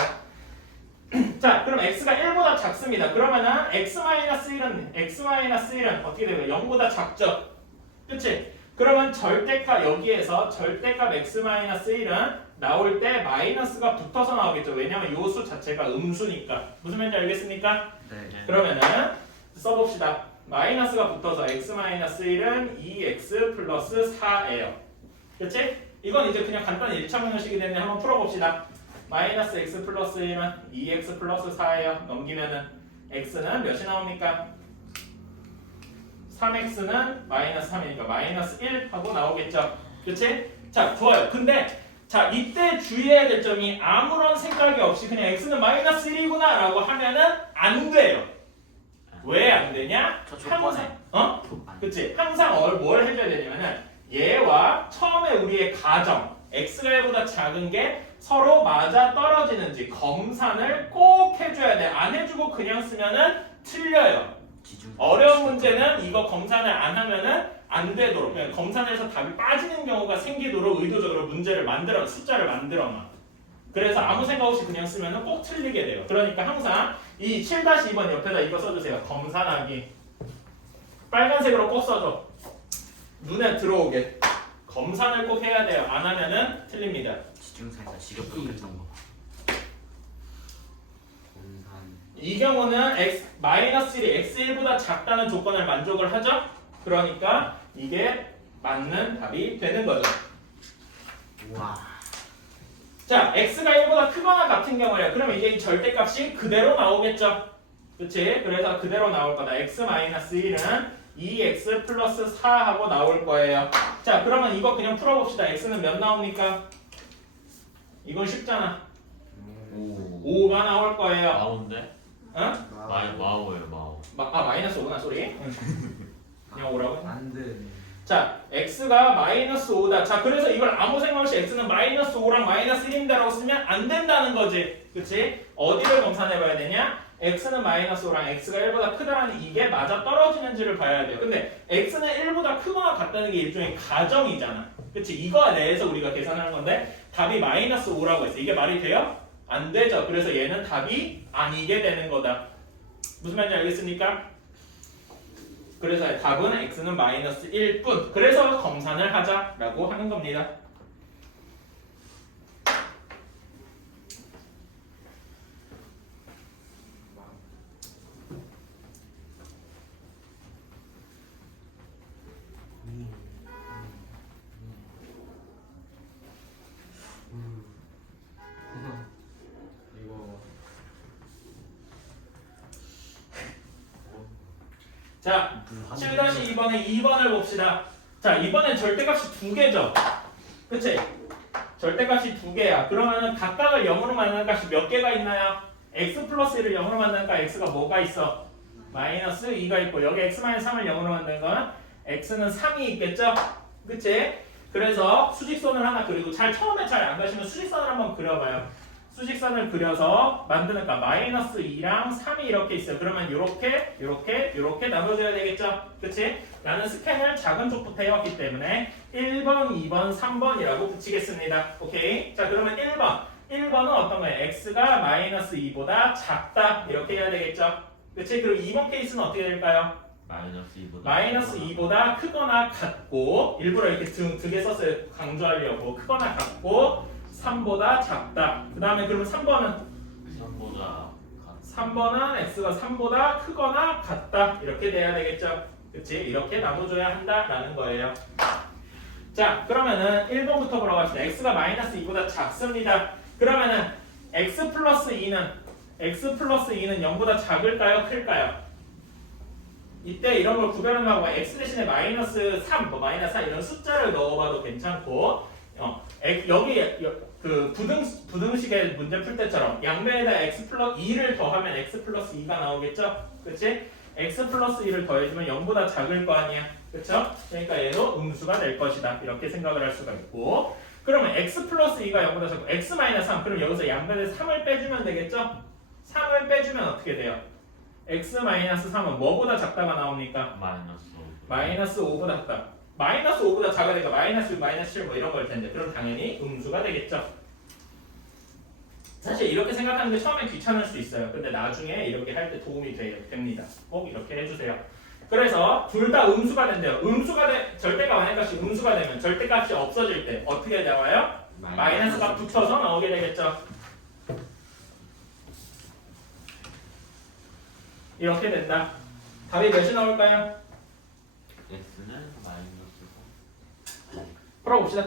자, 그럼 x가 1보다 작습니다. 그러면은 x-1은 어떻게 되고요? 0보다 작죠? 그치? 그러면 절대값 여기에서 절대값 x-1은 나올 때 마이너스가 붙어서 나오겠죠. 왜냐면 요 수 자체가 음수니까. 무슨 말인지 알겠습니까? 네. 그러면은 써봅시다. 마이너스가 붙어서 x-1은 2x 플러스 4예요. 그치? 이건 이제 그냥 간단히 1차 방정식이 되는데 한번 풀어봅시다. 마이너스 x 플러스 1은 2x 플러스 4예요. 넘기면은 x는 몇이 나옵니까? 3x는 마이너스 3이니까 마이너스 1 하고 나오겠죠. 그치? 자, 좋아요. 근데 자, 이때 주의해야 될 점이 아무런 생각이 없이 그냥 x는 마이너스 1이구나 라고 하면은 안 돼요. 왜 안 되냐? 저 조건에. 어? 그치? 항상 뭘 해줘야 되냐면은 얘와 처음에 우리의 가정 x가 1보다 작은 게 서로 맞아 떨어지는지 검산을 꼭 해줘야 돼. 안 해주고 그냥 쓰면은 틀려요. 어려운 문제는 이거 검산을 안 하면은 안 되도록 그냥 검산에서 답이 빠지는 경우가 생기도록 의도적으로 문제를 만들어 숫자를 만들어놔. 그래서 아무 생각 없이 그냥 쓰면은 꼭 틀리게 돼요. 그러니까 항상 이 7-2번 옆에다 이거 써주세요. 검산하기. 빨간색으로 꼭 써줘. 눈에 들어오게. 검산을 꼭 해야 돼요. 안 하면은 틀립니다. 지중사에서 지겹게 끝난 거. 공산 이 경우는 -1이 x1보다 작다는 조건을 만족을 하죠. 그러니까 이게 맞는 답이 되는 거죠. 우와. 자, x가 1보다 크거나 같은 경우에요. 그럼 이제 이 절대값이 그대로 나오겠죠. 그치? 그래서 그대로 나올 거다. x-1은 2x 플러스 4 하고 나올 거예요. 자, 그러면 이거 그냥 풀어봅시다. x는 몇 나옵니까? 이건 쉽잖아. 5가 나올 거예요. 마오인데? 어? 마오예요 마오. 마이너스 5구나, 소리. 그냥 5라고. 안 돼. 자, x가 마이너스 5다. 자, 그래서 이걸 아무 생각 없이 x는 마이너스 5랑 마이너스 1입니다라고 쓰면 안 된다는 거지. 그치? 어디를 검산해봐야 되냐? x는 마이너스 5랑 x가 1보다 크다라는 이게 맞아 떨어지는지를 봐야 돼요. 근데 x는 1보다 크거나 같다는 게 일종의 가정이잖아. 그치? 이거 내에서 우리가 계산하는 건데 답이 마이너스 5라고 했어. 이게 말이 돼요? 안 되죠. 그래서 얘는 답이 아니게 되는 거다. 무슨 말인지 알겠습니까? 그래서 답은 x는 마이너스 1뿐. 그래서 검산을 하자라고 하는 겁니다. 이거 자, 7-2번에 2번을 봅시다. 자, 이번엔 절대값이 두 개죠. 그치? 절대값이 두 개야. 그러면은 각각을 0으로 만드는 값이 몇 개가 있나요? x 플러스 1을 0으로 만드는 값 x가 뭐가 있어? 마이너스 2가 있고 여기 x 마이너스 3을 0으로 만드는 건 x는 3이 있겠죠? 그치? 그래서 수직선을 하나 그리고 처음에 잘 안 가시면 수직선을 한번 그려봐요. 수직선을 그려서 만드는 값 마이너스 2랑 3이 이렇게 있어요. 그러면 이렇게 나눠줘야 되겠죠? 그치? 나는 스캔을 작은 쪽부터 해왔기 때문에 1번, 2번, 3번이라고 붙이겠습니다. 오케이? 자 그러면 1번은 어떤 거예요? x가 마이너스 2보다 작다 이렇게 해야 되겠죠? 그치? 그리고 2번 케이스는 어떻게 될까요? 마이너스 2보다 크거나 같고 일부러 이렇게 등에 썼어요. 강조하려고 크거나 같고 3보다 작다. 그 다음에 그러면 3번은 x가 3보다 크거나 같다 이렇게 돼야 되겠죠. 그치? 이렇게 나눠줘야 한다라는 거예요. 자 그러면은 1번부터 보러 갑시다. x가 마이너스 2보다 작습니다. 그러면은 x 플러스 2는 0보다 작을까요? 클까요? 이때 이런 걸 구별하려고 x 대신에 마이너스 3, 마이너스 4 이런 숫자를 넣어봐도 괜찮고 여기 그 부등식의 문제 풀 때처럼 양변에다 x 플러스 2를 더하면 x 플러스 2가 나오겠죠? 그치? x 플러스 2를 더해주면 0보다 작을 거 아니야. 그쵸? 그러니까 얘도 음수가 될 것이다. 이렇게 생각을 할 수가 있고 그러면 x 플러스 2가 0보다 작고 x 마이너스 3 그럼 여기서 양변에 3을 빼주면 되겠죠? 3을 빼주면 어떻게 돼요? x 마이너스 3은 뭐보다 작다가 나옵니까? 마이너스 5보다 작다. 마이너스 5보다 작아야 되니까 마이너스 6, 마이너스 7 뭐 이런 걸 텐데 그럼 당연히 음수가 되겠죠. 사실 이렇게 생각하는 게 처음에 귀찮을 수 있어요. 근데 나중에 이렇게 할 때 도움이 됩니다. 꼭 이렇게 해주세요. 그래서 둘 다 음수가 된대요. 절대값 완전값이 음수가 되면 절대값이 없어질 때 어떻게 나와요? 마이너스가 붙어서 나오게 되겠죠. 이렇게 된다. 답이 몇이 나올까요? 풀어봅시다.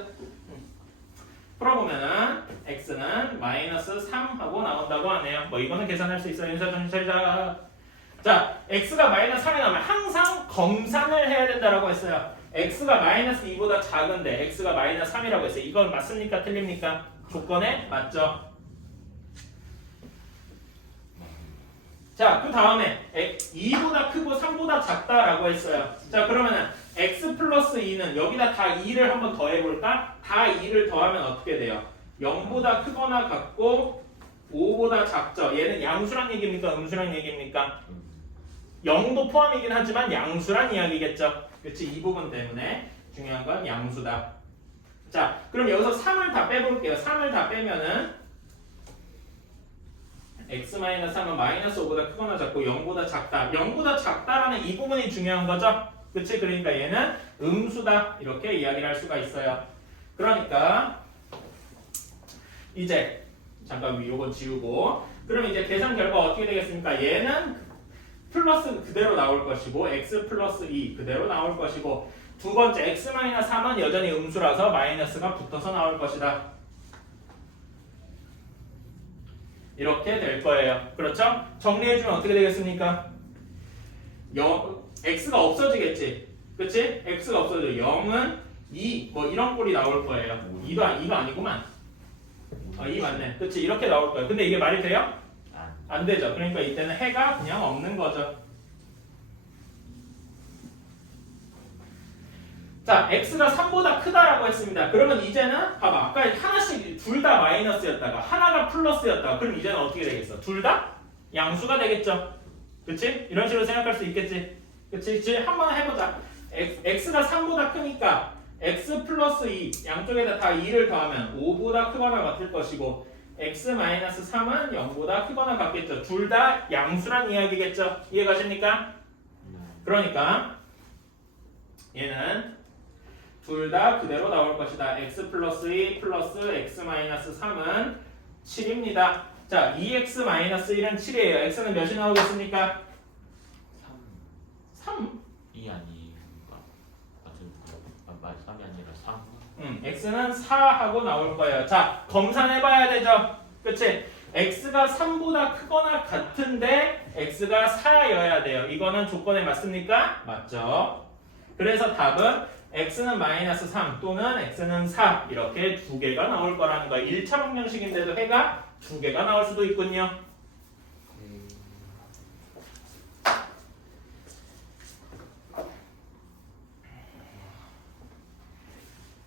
풀어보면은 x는 마이너스 3하고 나온다고 하네요. 뭐 이거는 계산할 수 있어요. 윤서 정신 차리자. 자, x가 마이너스 3이 나오면 항상 검산을 해야 된다라고 했어요. x가 마이너스 2보다 작은데 x가 마이너스 3이라고 했어요. 이건 맞습니까? 틀립니까? 조건에 맞죠? 자, 그 다음에 2보다 크고 3보다 작다라고 했어요. 자, 그러면은 x 플러스 2는 여기다 다 2를 한번 더해볼까? 다 2를 더하면 어떻게 돼요? 0보다 크거나 같고 5보다 작죠. 얘는 양수란 얘기입니까? 음수란 얘기입니까? 0도 포함이긴 하지만 양수란 이야기겠죠. 그치? 이 부분 때문에 중요한 건 양수다. 자, 그럼 여기서 3을 다 빼볼게요. 3을 다 빼면은 x-3은 마이너스 5보다 크거나 작고 0보다 작다. 0보다 작다라는 이 부분이 중요한 거죠. 그치? 그러니까 얘는 음수다. 이렇게 이야기를 할 수가 있어요. 그러니까 이제 잠깐 요거 지우고 그럼 이제 계산 결과 어떻게 되겠습니까? 얘는 플러스 그대로 나올 것이고 x 플러스 2 그대로 나올 것이고 두 번째 x-3은 여전히 음수라서 마이너스가 붙어서 나올 것이다. 이렇게 될 거예요. 그렇죠? 정리해주면 어떻게 되겠습니까? x가 없어지겠지. 그치? x가 없어져. 0은 2, 뭐 이런 꼴이 나올 거예요. 2가 아니구만. 2 맞네. 그치? 이렇게 나올 거예요. 근데 이게 말이 돼요? 안 되죠. 그러니까 이때는 해가 그냥 없는 거죠. 자, x가 3보다 크다라고 했습니다. 그러면 이제는 봐봐. 아까 하나씩 둘 다 마이너스였다가 하나가 플러스였다가 그럼 이제는 어떻게 되겠어? 둘 다 양수가 되겠죠. 그치? 이런 식으로 생각할 수 있겠지. 그치? 이제 한번 해보자. x가 3보다 크니까 x 플러스 2 양쪽에다 다 2를 더하면 5보다 크거나 같을 것이고 x-3은 0보다 크거나 같겠죠. 둘 다 양수란 이야기겠죠. 이해가십니까? 그러니까 얘는 둘 다 그대로 나올 것이다. x 플러스 2 플러스 x-3은 7입니다. 자, 2x-1은 7이에요. x는 몇이 나오겠습니까? 3. 2 아니니까 3이 아니라 3. x는 4하고 나올 거예요. 자, 검산해봐야 되죠. 그치? x가 3보다 크거나 같은데 x가 4여야 돼요. 이거는 조건에 맞습니까? 맞죠. 그래서 답은 x는 마이너스 3 또는 x는 4 이렇게 두 개가 나올 거라는 거예요. 1차 방정식인데도 해가 두 개가 나올 수도 있군요.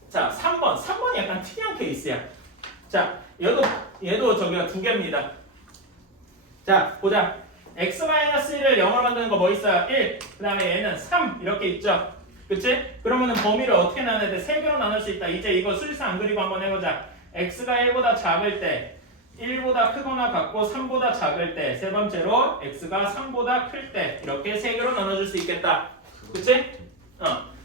자, 약간 특이한 케이스야. 자, 얘도 저기가 두 개입니다. 자, 보자. x-1을 0으로 만드는 거 뭐 있어요? 1. 그 다음에 얘는 3 이렇게 있죠. 그치? 그러면은 범위를 어떻게 나눠야 돼? 3개로 나눌 수 있다. 이제 이거 수리수 안 그리고 한번 해보자. x가 1보다 작을 때 1보다 크거나 같고 3보다 작을 때 세 번째로 x가 3보다 클 때 이렇게 3개로 나눠줄 수 있겠다. 그치?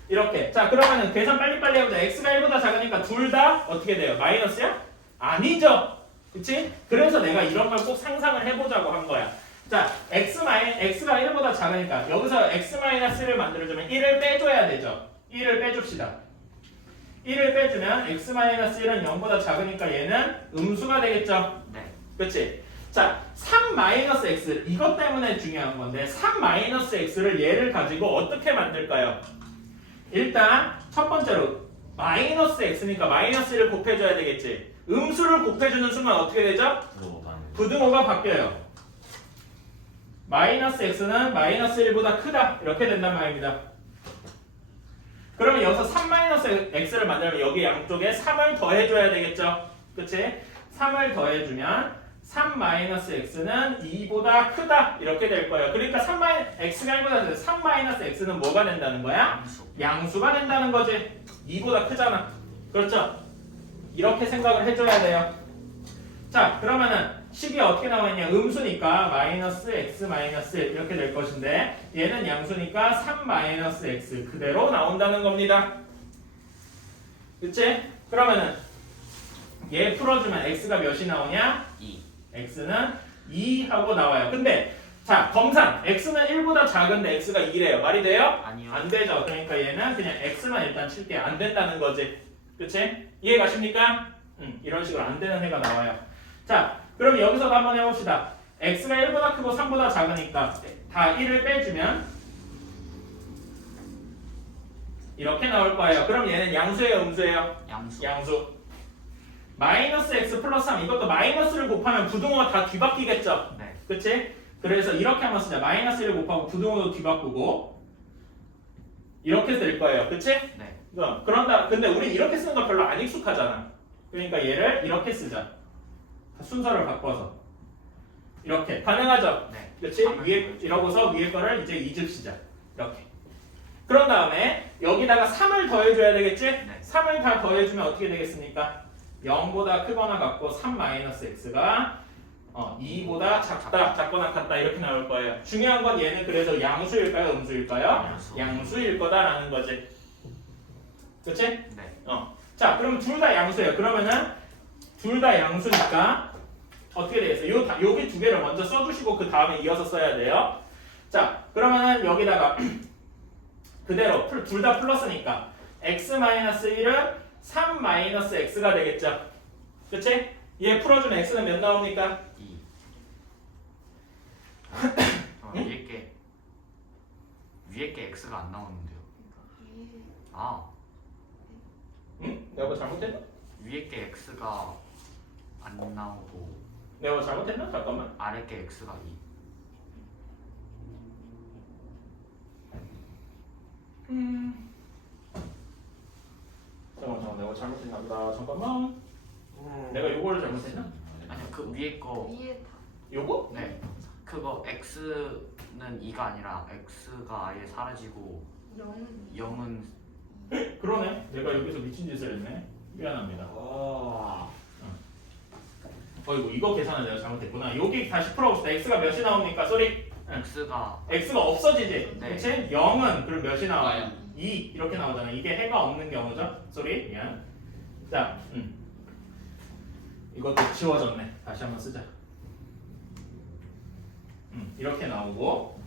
이렇게. 자, 그러면은 계산 빨리빨리 해보자. x가 1보다 작으니까 둘 다 어떻게 돼요? 마이너스야? 아니죠. 그치? 그래서 내가 이런 걸 꼭 상상을 해보자고 한 거야. 자, x가 1보다 작으니까 여기서 x-를 만들어주면 1을 빼줘야 되죠. 1을 빼줍시다. 1을 빼주면 x-1은 0보다 작으니까 얘는 음수가 되겠죠. 네. 그치? 자, 3-x 이것 때문에 중요한 건데 3-x를 얘를 가지고 어떻게 만들까요? 일단 첫 번째로 마이너스 x니까 마이너스를 곱해줘야 되겠지. 음수를 곱해주는 순간 어떻게 되죠? 부등호가 바뀌어요. 마이너스 x는 마이너스 1보다 크다 이렇게 된단 말입니다. 그러면 여기서 3-x를 만들면 여기 양쪽에 3을 더해줘야 되겠죠. 그치? 3을 더해주면 3-x는 2보다 크다 이렇게 될 거예요. 그러니까 x가 1보다 크다. 3-x는 뭐가 된다는 거야? 양수가 된다는 거지. 2보다 크잖아. 그렇죠? 이렇게 생각을 해줘야 돼요. 자, 그러면은 식이 어떻게 나오겠냐? 음수니까 마이너스 x 마이너스 1 이렇게 될 것인데 얘는 양수니까 3-x 그대로 나온다는 겁니다. 그치? 그러면은 얘 풀어주면 x가 몇이 나오냐? 2. x는 2 하고 나와요. 근데 자, 검산 x는 1보다 작은데 x가 2래요. 말이 돼요? 아니요. 안 되죠. 그러니까 얘는 그냥 x만 일단 칠게. 안 된다는 거지. 그치? 이해 가십니까? 이런 식으로 안 되는 해가 나와요. 자, 그럼 여기서도 한번 해봅시다. x가 1보다 크고 3보다 작으니까 다 1을 빼주면 이렇게 나올 거예요. 그럼 얘는 양수예요, 음수예요? 양수. 양수. 마이너스 x 플러스 3 이것도 마이너스를 곱하면 부등호가 다 뒤바뀌겠죠? 네. 그치? 그래서 이렇게 한번 쓰자. 마이너스 1을 곱하고 부등호도 뒤바꾸고 이렇게 될 거예요. 그치? 네. 그런다. 근데 우린 이렇게 쓰는 거 별로 안 익숙하잖아. 그러니까 얘를 이렇게 쓰자. 순서를 바꿔서 이렇게 가능하죠? 네. 그렇지? 위에 이러고서 위에 거를 이제 잊읍시다. 이렇게. 그런 다음에 여기다가 3을 더해줘야 되겠지? 네. 3을 다 더해주면 어떻게 되겠습니까? 0보다 크거나 같고 3-x가 2보다 작거나 같다 이렇게 나올 거예요. 중요한 건 얘는 그래서 양수일까요? 음수일까요? 양수. 양수일 거다라는 거지. 그치? 네. 자, 그럼 둘 다 양수예요. 그러면은 둘 다 양수니까 어떻게 되겠어요? 여기 두 개를 먼저 써주시고 그 다음에 이어서 써야 돼요. 자, 그러면은 여기다가 그대로 둘 다 플러스니까 x-1은 3-x가 되겠죠. 그치? 얘 풀어주면 x는 몇 나옵니까? 2. 응? 위에 게 x가 안 나오는데요. 그러니까 위에 아, 응? 내가 뭐 잘못했나? 위에 게 x가 안 나오고 내가 뭐 잘못했나? 잠깐만. 아래 게 x가 2. 잠깐만 내가 잘못했나 보다. 잠깐만. 내가 요거를 잘못했나? 아니요, 그 위에 거. 위에 다 요거? 네. 그거 x는 2가 아니라 x가 아예 사라지고 0은 0은 그러네. 내가 여기서 미친 짓을 했네. 미안합니다. 어이구 이거 계산을 내가 잘못했구나. 여기 다시 풀어봅시다. x가 몇이 나옵니까? 쏘리. x가 x가 없어지지. 네. 그치? 0은 그럼 몇이 나와요? 2 이렇게 나오잖아. 이게 해가 없는 경우죠. 쏘리. 미안. 자, 이것도 지워졌네. 다시 한번 쓰자. 이렇게 나오고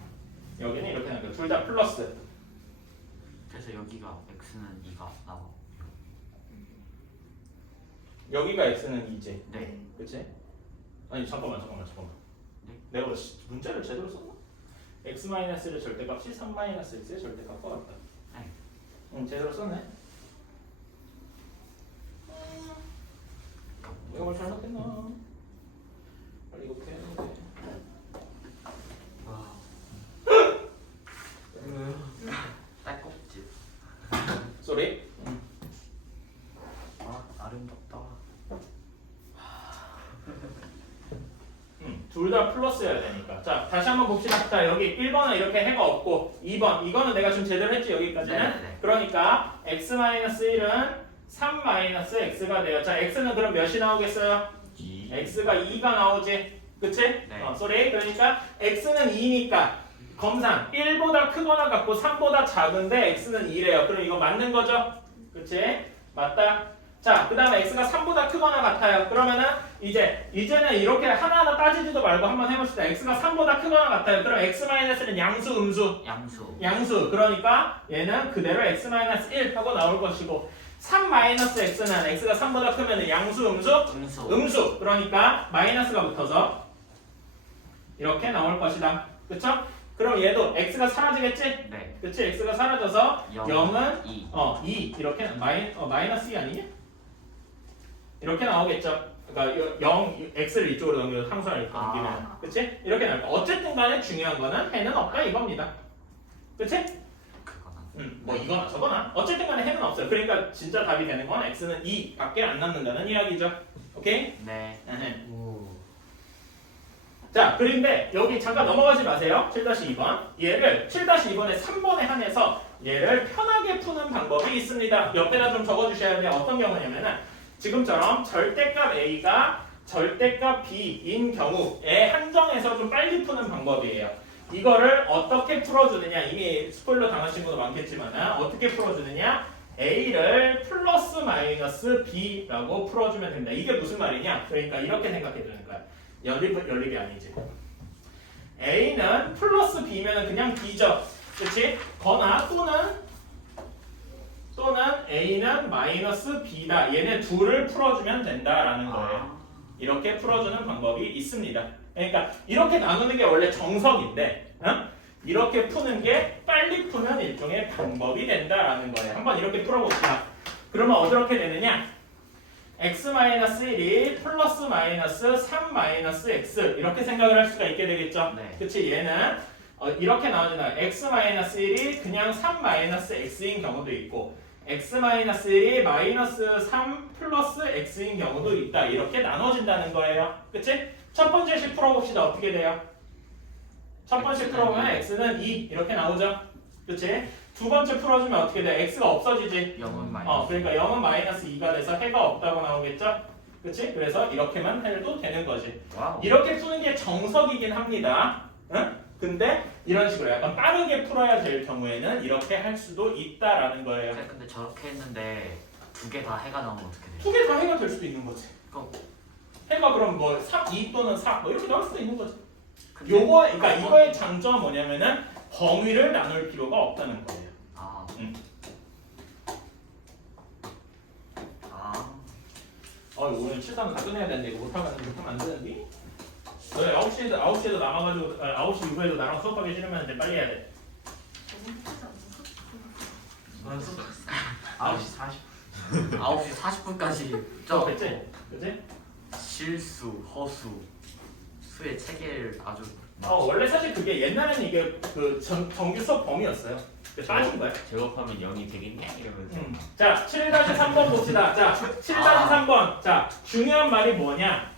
여기는 이렇게 나오니까 둘 다 플러스. 그래서 여기가 x는 2가 나와. 여기가 x는 2지. 네. 그치? 아니 잠깐만. 네? 내가 문자를 제대로 썼나? x-의 절대값이 3-x의 절대값과 같다. 네. 응, 제대로 썼네. 내가 뭘 잘못했나? 빨리 이거 해야 돼. 딸꾹질. 쏘리? 아, 나름 플러스여야 되니까. 자, 다시 한번 봅시다. 자, 여기 1번은 이렇게 해가 없고 2번 이거는 내가 지금 제대로 했지 여기까지는. 네네네. 그러니까 x-1은 3-x가 돼요. 자, x는 그럼 몇이 나오겠어요? 이 x가 2가 나오지. 그치? 네. sorry. 그러니까 x는 2니까 검산 1보다 크거나 같고 3보다 작은데 x는 2래요. 그럼 이거 맞는 거죠? 그치? 맞다. 자, 그 다음에 x가 3보다 크거나 같아요. 그러면은 이제는 이렇게 하나하나 따지지도 말고 한번 해봅시다. x가 3보다 크거나 같아요. 그럼 x-는 양수, 음수? 양수. 양수. 그러니까 얘는 그대로 x-1 하고 나올 것이고 3-x는 x가 3보다 크면 양수, 음수? 음수. 음수. 그러니까 마이너스가 붙어서 이렇게 나올 것이다. 그쵸? 그럼 얘도 x가 사라지겠지? 네. 그치? x가 사라져서 0은 2. 2 이렇게 마이너스 2 아니냐? 이렇게 나오겠죠. 그러니까 0 x를 이쪽으로 넘겨서 항수를 이렇게 넘기면 아. 그치? 이렇게 나올 거. 어쨌든 간에 중요한 거는 해는 없다 이겁니다. 그치? 그거나. 뭐 이거나 저거나 어쨌든 간에 해는 없어요. 그러니까 진짜 답이 되는 건 x는 2밖에 안 남는다는 이야기죠. 오케이? 네. 에헤. 오. 자, 그런데 여기 잠깐 넘어가지 마세요. 7-2번. 얘를 7-2번의 3번에 한해서 얘를 편하게 푸는 방법이 있습니다. 옆에다 좀 적어주셔야 돼요. 어떤 경우냐면은 지금처럼 절대값 A가 절대값 B인 경우에 한정해서 좀 빨리 푸는 방법이에요. 이거를 어떻게 풀어주느냐 이미 스포일러 당하신 분도 많겠지만 어떻게 풀어주느냐 A를 플러스 마이너스 B라고 풀어주면 됩니다. 이게 무슨 말이냐? 그러니까 이렇게 생각해 주는 거야. 연립이 아니지. A는 플러스 B면은 그냥 B죠. 그치? 거나 또는 A는 마이너스 B다. 얘네 둘을 풀어주면 된다라는 거예요. 이렇게 풀어주는 방법이 있습니다. 그러니까 이렇게 나누는 게 원래 정석인데 이렇게 푸는 게 빨리 푸는 일종의 방법이 된다라는 거예요. 한번 이렇게 풀어봅시다. 그러면 어떻게 되느냐? x-1이 플러스 마이너스 3-x 이렇게 생각을 할 수가 있게 되겠죠. 네. 그치? 얘는 이렇게 나오잖아요. x-1이 그냥 3-x인 경우도 있고 x-1이 마이너스 3 플러스 x인 경우도 있다. 이렇게 나눠진다는 거예요. 그치? 첫 번째씩 풀어봅시다. 어떻게 돼요? 첫 번째 풀어보면 x는 2 이렇게 나오죠. 그치? 두 번째 풀어주면 어떻게 돼? x가 없어지지. 0은 마이너스. 그러니까 0은 마이너스 2가 돼서 해가 없다고 나오겠죠? 그치? 그래서 이렇게만 해도 되는 거지. 와우. 이렇게 푸는 게 정석이긴 합니다. 응? 근데 이런 식으로 약간 빠르게 풀어야 될 경우에는 이렇게 할 수도 있다라는 거예요. 근데 저렇게 했는데 두 개 다 해가 나오면 어떻게 돼요? 두 개 다 해가 될 수도 있는 거지. 그럼 해가 그럼 뭐 3, 2 또는 4 뭐 이렇게 나올 수도 있는 거지. 근데 그러니까 한번- 이거의 장점은 뭐냐면은 범위를 나눌 필요가 없다는 거예요. 아. 응. 아. 오늘 7-3 다 끝내야 되는데 이거 못하면 안 되는데? 너희 9시에도 남아가지고 9시 이후에도 나랑 수업하기 싫으면 이제 빨리 해야 돼. 너무 힘들지 않나? 9시 40분. 9시 40분까지 저 그치? 그치? 실수, 허수, 수의 체계를 아주 원래 사실 그게 옛날에는 이게 그 정규 수업 범위였어요. 근데 빠진 거야. 제곱하면 0이 되겠냐 이러면서 자, 7-3번 봅시다. 자, 7-3번. 자, 중요한 말이 뭐냐?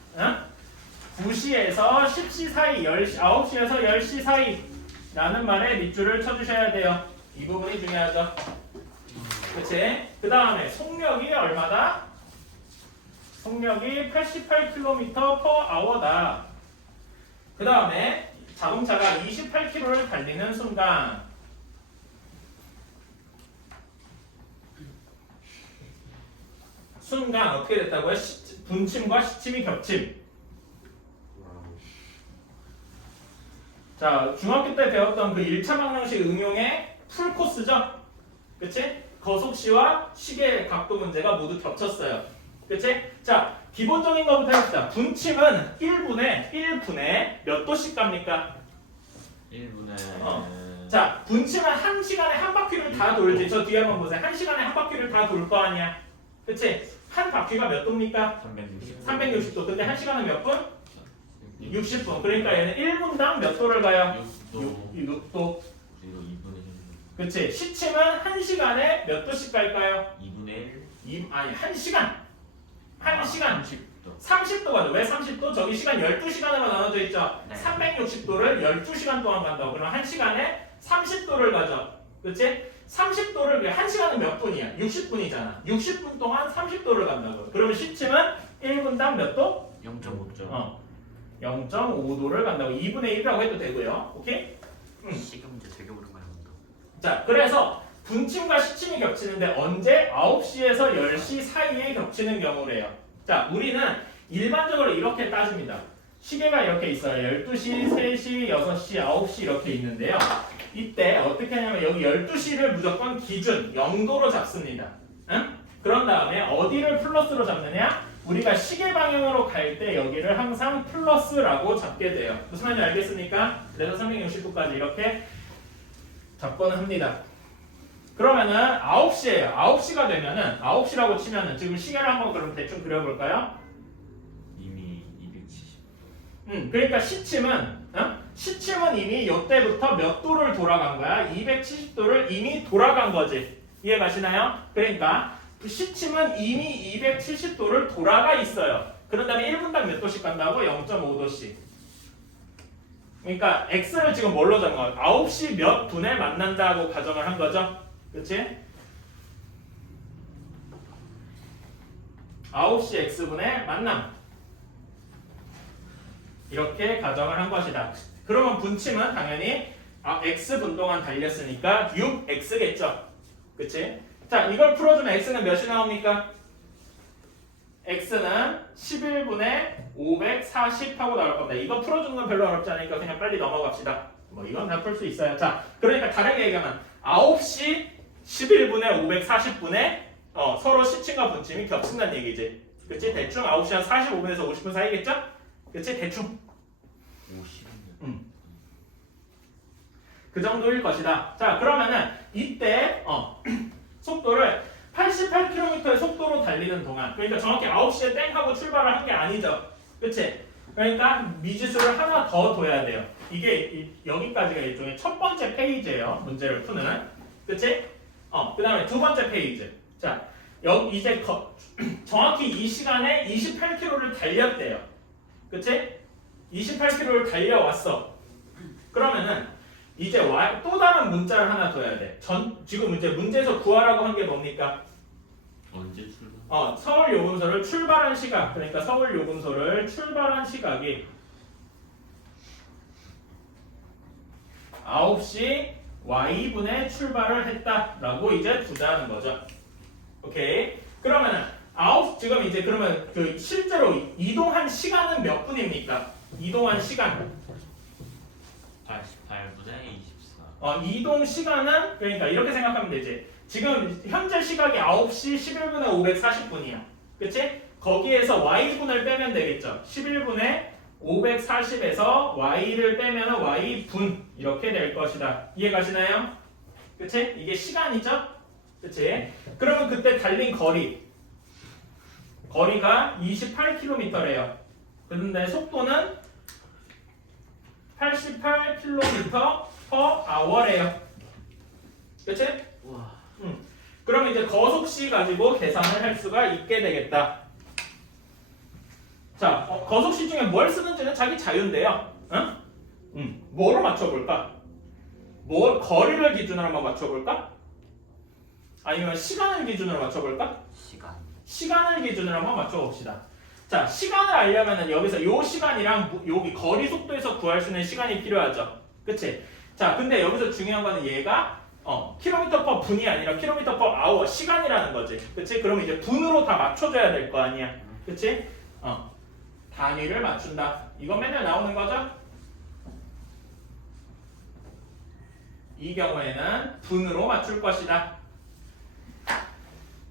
9시에서 10시 사이, 9시에서 10시 사이라는 말에 밑줄을 쳐주셔야 돼요. 이 부분이 중요하죠. 그치? 그 다음에 속력이 얼마다? 속력이 88km/h다. 그 다음에 자동차가 28km를 달리는 순간 어떻게 됐다고요? 분침과 시침이 겹침. 자, 중학교 때 배웠던 그 1차 방정식 응용의 풀코스죠? 그치? 거속시와 시계 각도 문제가 모두 겹쳤어요. 그치? 자, 기본적인 것부터 해봅시다. 분침은 1분에 몇 도씩 갑니까? 1분에 자, 분침은 1시간에 한 바퀴를 다 돌지. 저 뒤에 한번 보세요. 1시간에 한 바퀴를 다 돌 거 아니야. 그치? 한 바퀴가 몇 도입니까? 360 360도. 근데 1시간은 몇 분? 60분. 그러니까 얘는 1분당 몇 도를 가요? 6도 6도. 그리고 2분의 1 그치? 시침은 1시간에 몇 도씩 갈까요? 2분의 1 아니, 1시간. 1시간. 30도. 30도가 왜 30도? 저기 시간 12시간으로 나눠져 있죠. 네. 360도를 12시간 동안 간다고. 그럼 1시간에 30도를 가져. 그치? 30도를 1시간은 몇 분이야? 60분이잖아. 60분 동안 30도를 간다고. 그러면 시침은 1분당 몇 도? 0.5. 0.5도를 간다고. 2분의 1이라고 해도 되고요. 오케이? 시금제 되게 오랜만에 본다. 자, 그래서 분침과 시침이 겹치는데 언제? 9시에서 10시 사이에 겹치는 경우래요. 자, 우리는 일반적으로 이렇게 따집니다. 시계가 이렇게 있어요. 12시, 3시, 6시, 9시 이렇게 있는데요. 이때 어떻게 하냐면 여기 12시를 무조건 기준 0도로 잡습니다. 응? 그런 다음에 어디를 플러스로 잡느냐? 우리가 시계 방향으로 갈 때 여기를 항상 플러스라고 잡게 돼요. 무슨 말인지 알겠습니까? 그래서 360도까지 이렇게 잡고는 합니다. 그러면은 9시예요. 9시가 되면은 9시라고 치면은 지금 시계를 한번 그럼 대충 그려볼까요? 이미 270. 그러니까 시침은 이미 이때부터 몇 도를 돌아간 거야? 270도를 이미 돌아간 거지. 이해 가시나요? 그러니까 시침은 이미 270도를 돌아가 있어요. 그런 다음에 1분당 몇 도씩 간다고? 0.5도씩. 그러니까 x를 지금 뭘로 잡은 거야? 9시 몇 분에 만난다고 가정을 한 거죠. 그치? 9시 x분의 만남. 이렇게 가정을 한 것이다. 그러면 분침은 당연히 x분 동안 달렸으니까 6x겠죠. 그치? 자, 이걸 풀어주면 x는 몇이 나옵니까? x는 11분의 540 하고 나올 겁니다. 이거 풀어주는 건 별로 어렵지 않으니까 그냥 빨리 넘어갑시다. 뭐 이건 다 풀 수 있어요. 자, 그러니까 다르게 얘기하면 9시 11분의 540분에 서로 시침과 분침이 겹친다는 얘기지. 그치? 대충 9시 한 45분에서 50분 사이겠죠? 그치? 대충 50년. 그 정도일 것이다. 자, 그러면은 이때 속도를 88km의 속도로 달리는 동안, 그러니까 정확히 9시에 땡 하고 출발을 한 게 아니죠. 그치? 그러니까 미지수를 하나 더 둬야 돼요. 이게 여기까지가 일종의 첫 번째 페이지예요. 문제를 푸는. 그치? 그 다음에 두 번째 페이지. 자, 이제 정확히 이 시간에 28km를 달렸대요. 그치? 28km를 달려왔어. 그러면은 이제 또 다른 문자를 하나 둬야 돼. 지금 이제 문제에서 구하라고 한 게 뭡니까? 언제 출발? 서울 요금소를 출발한 시각. 그러니까 서울 요금소를 출발한 시각이 9시 y분에 출발을 했다라고 이제 두자는 거죠. 오케이. 그러면은 지금 이제 그러면 그 실제로 이동한 시간은 몇 분입니까? 이동한 시간. 88분의 24. 이동 시간은 그러니까 이렇게 생각하면 되지. 지금 현재 시각이 9시 11분의 540분이야. 그치? 거기에서 y분을 빼면 되겠죠. 11분의 540에서 y를 빼면 y분 이렇게 될 것이다. 이해 가시나요? 그치? 이게 시간이죠? 그치? 그러면 그때 달린 거리가 28km래요. 그런데 속도는 88km/h래요. 그치? 우와. 그럼 이제 거속시 가지고 계산을 할 수가 있게 되겠다. 자, 거속시 중에 뭘 쓰는지는 자기 자유인데요. 응? 뭐로 맞춰볼까? 거리를 기준으로 한번 맞춰볼까? 아니면 시간을 기준으로 맞춰볼까? 시간을 기준으로 한번 맞춰봅시다. 자, 시간을 알려면은 여기서 요 시간이랑 여기 거리 속도에서 구할 수 있는 시간이 필요하죠. 그치? 자, 근데 여기서 중요한 거는 얘가 킬로미터 퍼 분이 아니라 킬로미터 퍼 아워 시간이라는 거지. 그치? 그러면 이제 분으로 다 맞춰줘야 될 거 아니야. 그치? 단위를 맞춘다. 이거 맨날 나오는 거죠? 이 경우에는 분으로 맞출 것이다.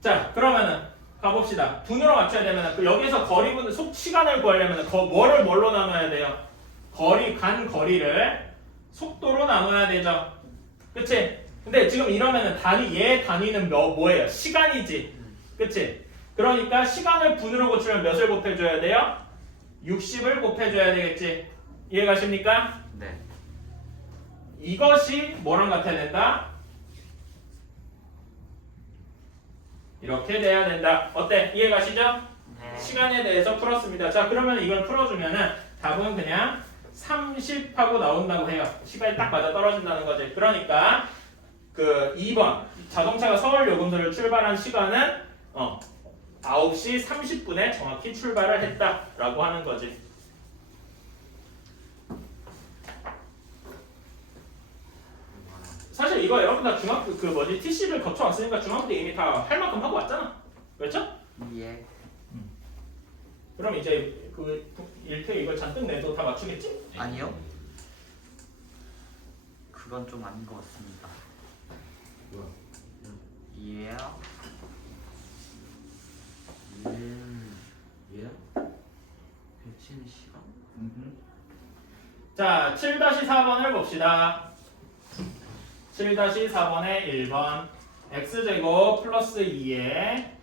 자, 그러면은 가봅시다. 분으로 맞춰야 되면 여기서 거리분 시간을 구하려면 뭐를 뭘로 나눠야 돼요? 간 거리를 속도로 나눠야 되죠. 그치? 근데 지금 이러면은 얘 단위는 뭐예요? 시간이지. 그치? 그러니까 시간을 분으로 고치면 몇을 곱해줘야 돼요? 60을 곱해줘야 되겠지. 이해 가십니까? 네. 이것이 뭐랑 같아야 된다? 이렇게 돼야 된다. 어때? 이해 가시죠? 네. 시간에 대해서 풀었습니다. 자, 그러면 이걸 풀어주면은 답은 그냥 30하고 나온다고 해요. 시간이 딱 맞아 떨어진다는 거지. 그러니까 그 2번 자동차가 서울 요금소를 출발한 시간은 9시 30분에 정확히 출발을 했다라고 하는 거지. 사실 이거 여러분 다 중학교 그 뭐지 TC를 거쳐왔으니까 중학교 때 이미 다 할 만큼 하고 왔잖아. 그렇죠? 예. 그럼 이제 그 1회 이걸 잔뜩 내도 다 맞추겠지? 아니요. 그건 좀 아닌 것 같습니다. 뭐야? 예. 얘야? 배치는 시간? 자, 7-4번을 봅시다. 7-4번의 1번 x제곱 플러스 2에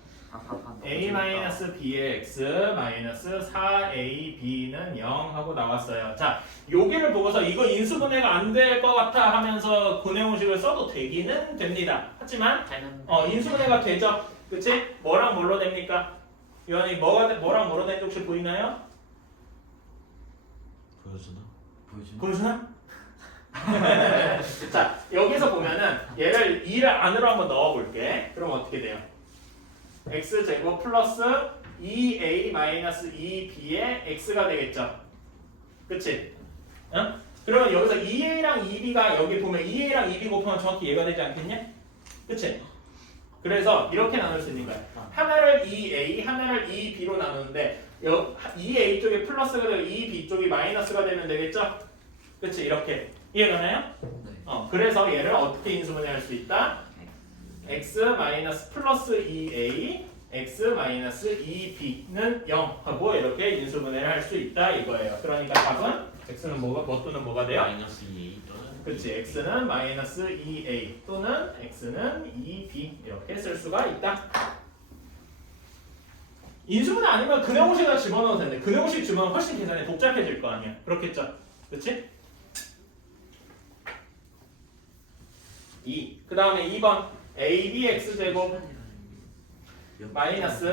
a-b의 x 마이너스 4ab는 0 하고 나왔어요. 자, 여기를 보고서 이거 인수분해가 안 될 것 같아 하면서 분해공식을 써도 되기는 됩니다. 하지만 인수분해가 되죠. 그치? 뭐랑 뭘로 됩니까? 요한이 뭐랑 뭐로 되는지 혹시 보이나요? 보여주나? 보여주나? 자, 여기서 보면은 얘를 2를 안으로 한번 넣어볼게. 그럼 어떻게 돼요? x제곱 플러스 2a 마이너스 2b의 x가 되겠죠. 그치? 응? 그러면 여기서 2a랑 2b가 여기 보면 2a랑 2b 곱하면 정확히 얘가 되지 않겠냐? 그치? 그래서 이렇게 나눌 수 있는 거야. 하나를 2a, 하나를 2b로 나누는데 2a 쪽이 플러스가 되고 2b 쪽이 마이너스가 되면 되겠죠? 그치? 이렇게. 이해가나요? 그래서 얘를 어떻게 인수분해할 수 있다? x 마이너스 플러스 2a, x 마이너스 2b는 0 하고 이렇게 인수분해를 할 수 있다 이거예요. 그러니까 답은 x는 뭐 또는 뭐가 돼요? 마이너스 2 또는 그치, x는 마이너스 2a 또는 x는 2b 이렇게 쓸 수가 있다. 인수분해 아니면 근해공식에다 집어넣어도 되는데 근해공식 집어넣으면 훨씬 계산이 복잡해질 거 아니야. 그렇겠죠? 그치? 2. 그 다음에 2번 abx제곱 마이너스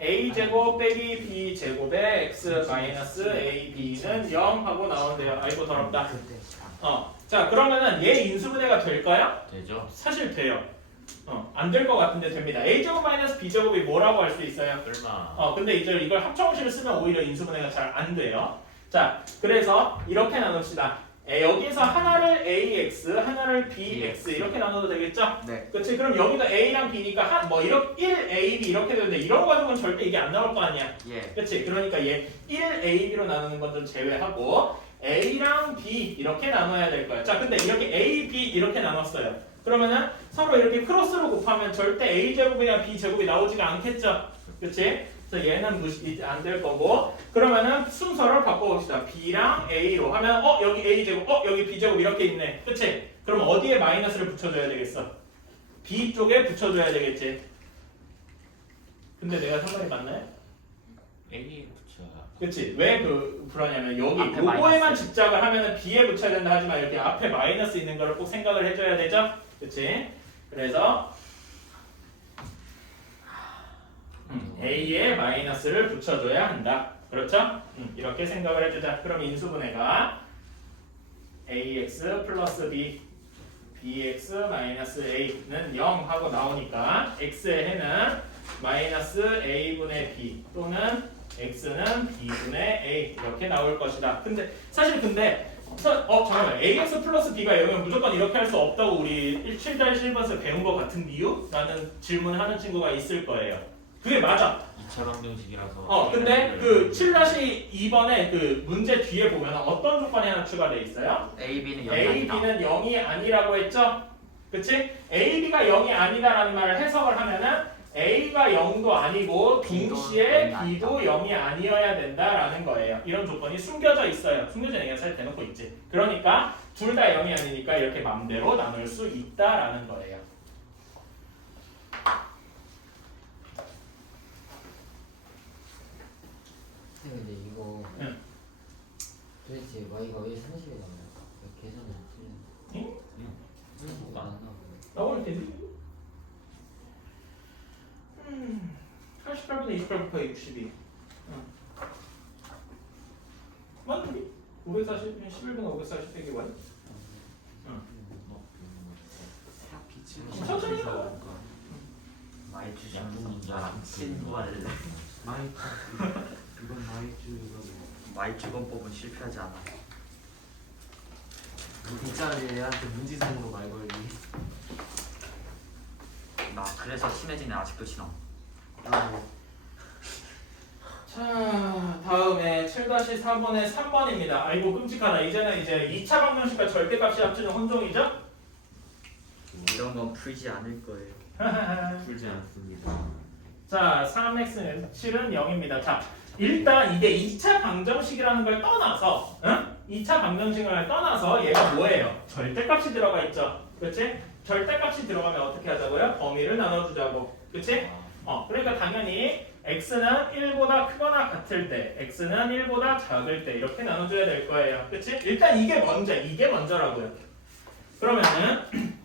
a제곱 빼기 b제곱의 x 마이너스 ab는 0 하고 나오는데요. 아이고 더럽다. 자 그러면은 얘 인수분해가 될까요? 되죠? 사실 돼요. 안 될 것 같은데 됩니다. a제곱 마이너스 b제곱이 뭐라고 할 수 있어요? 얼마? 근데 이제 이걸 합성식을 쓰면 오히려 인수분해가 잘 안 돼요. 자 그래서 이렇게 나눕시다. 여기서 하나를 ax, 하나를 bx 이렇게 나눠도 되겠죠? 네. 그렇지? 그럼 여기도 a랑 b니까 이렇게 1ab 이렇게 되는데 이런 거 가지고는 절대 이게 안 나올 거 아니야. 예. 그렇지? 그러니까 얘 1ab로 나누는 건 좀 제외하고 a랑 b 이렇게 나눠야 될 거야. 자, 근데 이렇게 a, b 이렇게 나눴어요. 그러면은 서로 이렇게 크로스로 곱하면 절대 a 제곱이랑 b 제곱이 나오지가 않겠죠? 그렇지? 그래서 얘는 안 될 거고 그러면은 순서를 바꿔봅시다. b랑 a로 하면 여기 a 제곱, 여기 b 제곱 이렇게 있네. 그치? 그럼 어디에 마이너스를 붙여줘야 되겠어? b 쪽에 붙여줘야 되겠지. 근데 내가 상관이 맞나요? A 붙여야. 그치? 왜 그러냐면 여기 앞에 요거에만 마이너스. 집착을 하면은 b에 붙여야 된다 하지만 이렇게 앞에 마이너스 있는 거를 꼭 생각을 해줘야 되죠? 그치? 그래서 a에 마이너스를 붙여줘야 한다. 그렇죠? 이렇게 생각을 해주자. 그럼 인수분해가 ax 플러스 b, bx 마이너스 a는 0 하고 나오니까 x의 해는 마이너스 a분의 b 또는 x는 b분의 a 이렇게 나올 것이다. 근데 사실 잠깐만 ax 플러스 b가 0이면 무조건 이렇게 할 수 없다고 우리 7-1번에서 배운 것 같은 이유? 라는 질문을 하는 친구가 있을 거예요. 그게 맞아. 2차 방정식이라서. 근데 그 7-2번의 그 문제 뒤에 보면 어떤 조건이 하나 추가되어 있어요? AB는 0이 A, 아니다. B는 0이 아니라고 했죠? 그치? A, B가 0이 아니다라는 말을 해석을 하면은 A가 0도 아니고 동시에 B도 0이 아니어야 된다라는 거예요. 이런 조건이 숨겨져 있어요. 숨겨진 얘기가 사실 대놓고 있지. 그러니까 둘 다 0이 아니니까 이렇게 맘대로 나눌 수 있다라는 거예요. 근데 이거 응. 도대체 y가 왜 30이 나와요? 왜 계산이 틀리는데? 응? 안 나오고 나오면 되지. 88보다 3분의 28 곱하기 62. 맞는데? 540, 11분의 540 빼기 y. 천천히 해봐. 마이추 양분 문제랑 신부할래. 마이크 이건 마이크 이거 마이추건법은 실패하지 않아. 진짜 얘한테 문지성으로 말 걸기. 나 그래서 친해진 애 아직도 친어. 자, 다음에 7-4번의 3번입니다. 아이고 끔찍하다. 이제는 이제 2차 방정식과 절대값이 합치는 혼종이죠? 이런 건 풀지 않을 거예요. 풀지 않습니다. 자, 3x는 7은 0입니다. 자, 일단 이게 2차 방정식이라는 걸 떠나서, 응? 2차 방정식을 떠나서 얘가 뭐예요? 절대값이 들어가 있죠. 그렇지? 절대값이 들어가면 어떻게 하자고요? 범위를 나눠주자고. 그렇지? 그러니까 당연히 x는 1보다 크거나 같을 때, x는 1보다 작을 때 이렇게 나눠줘야 될 거예요. 그렇지? 일단 이게 먼저라고요. 그러면은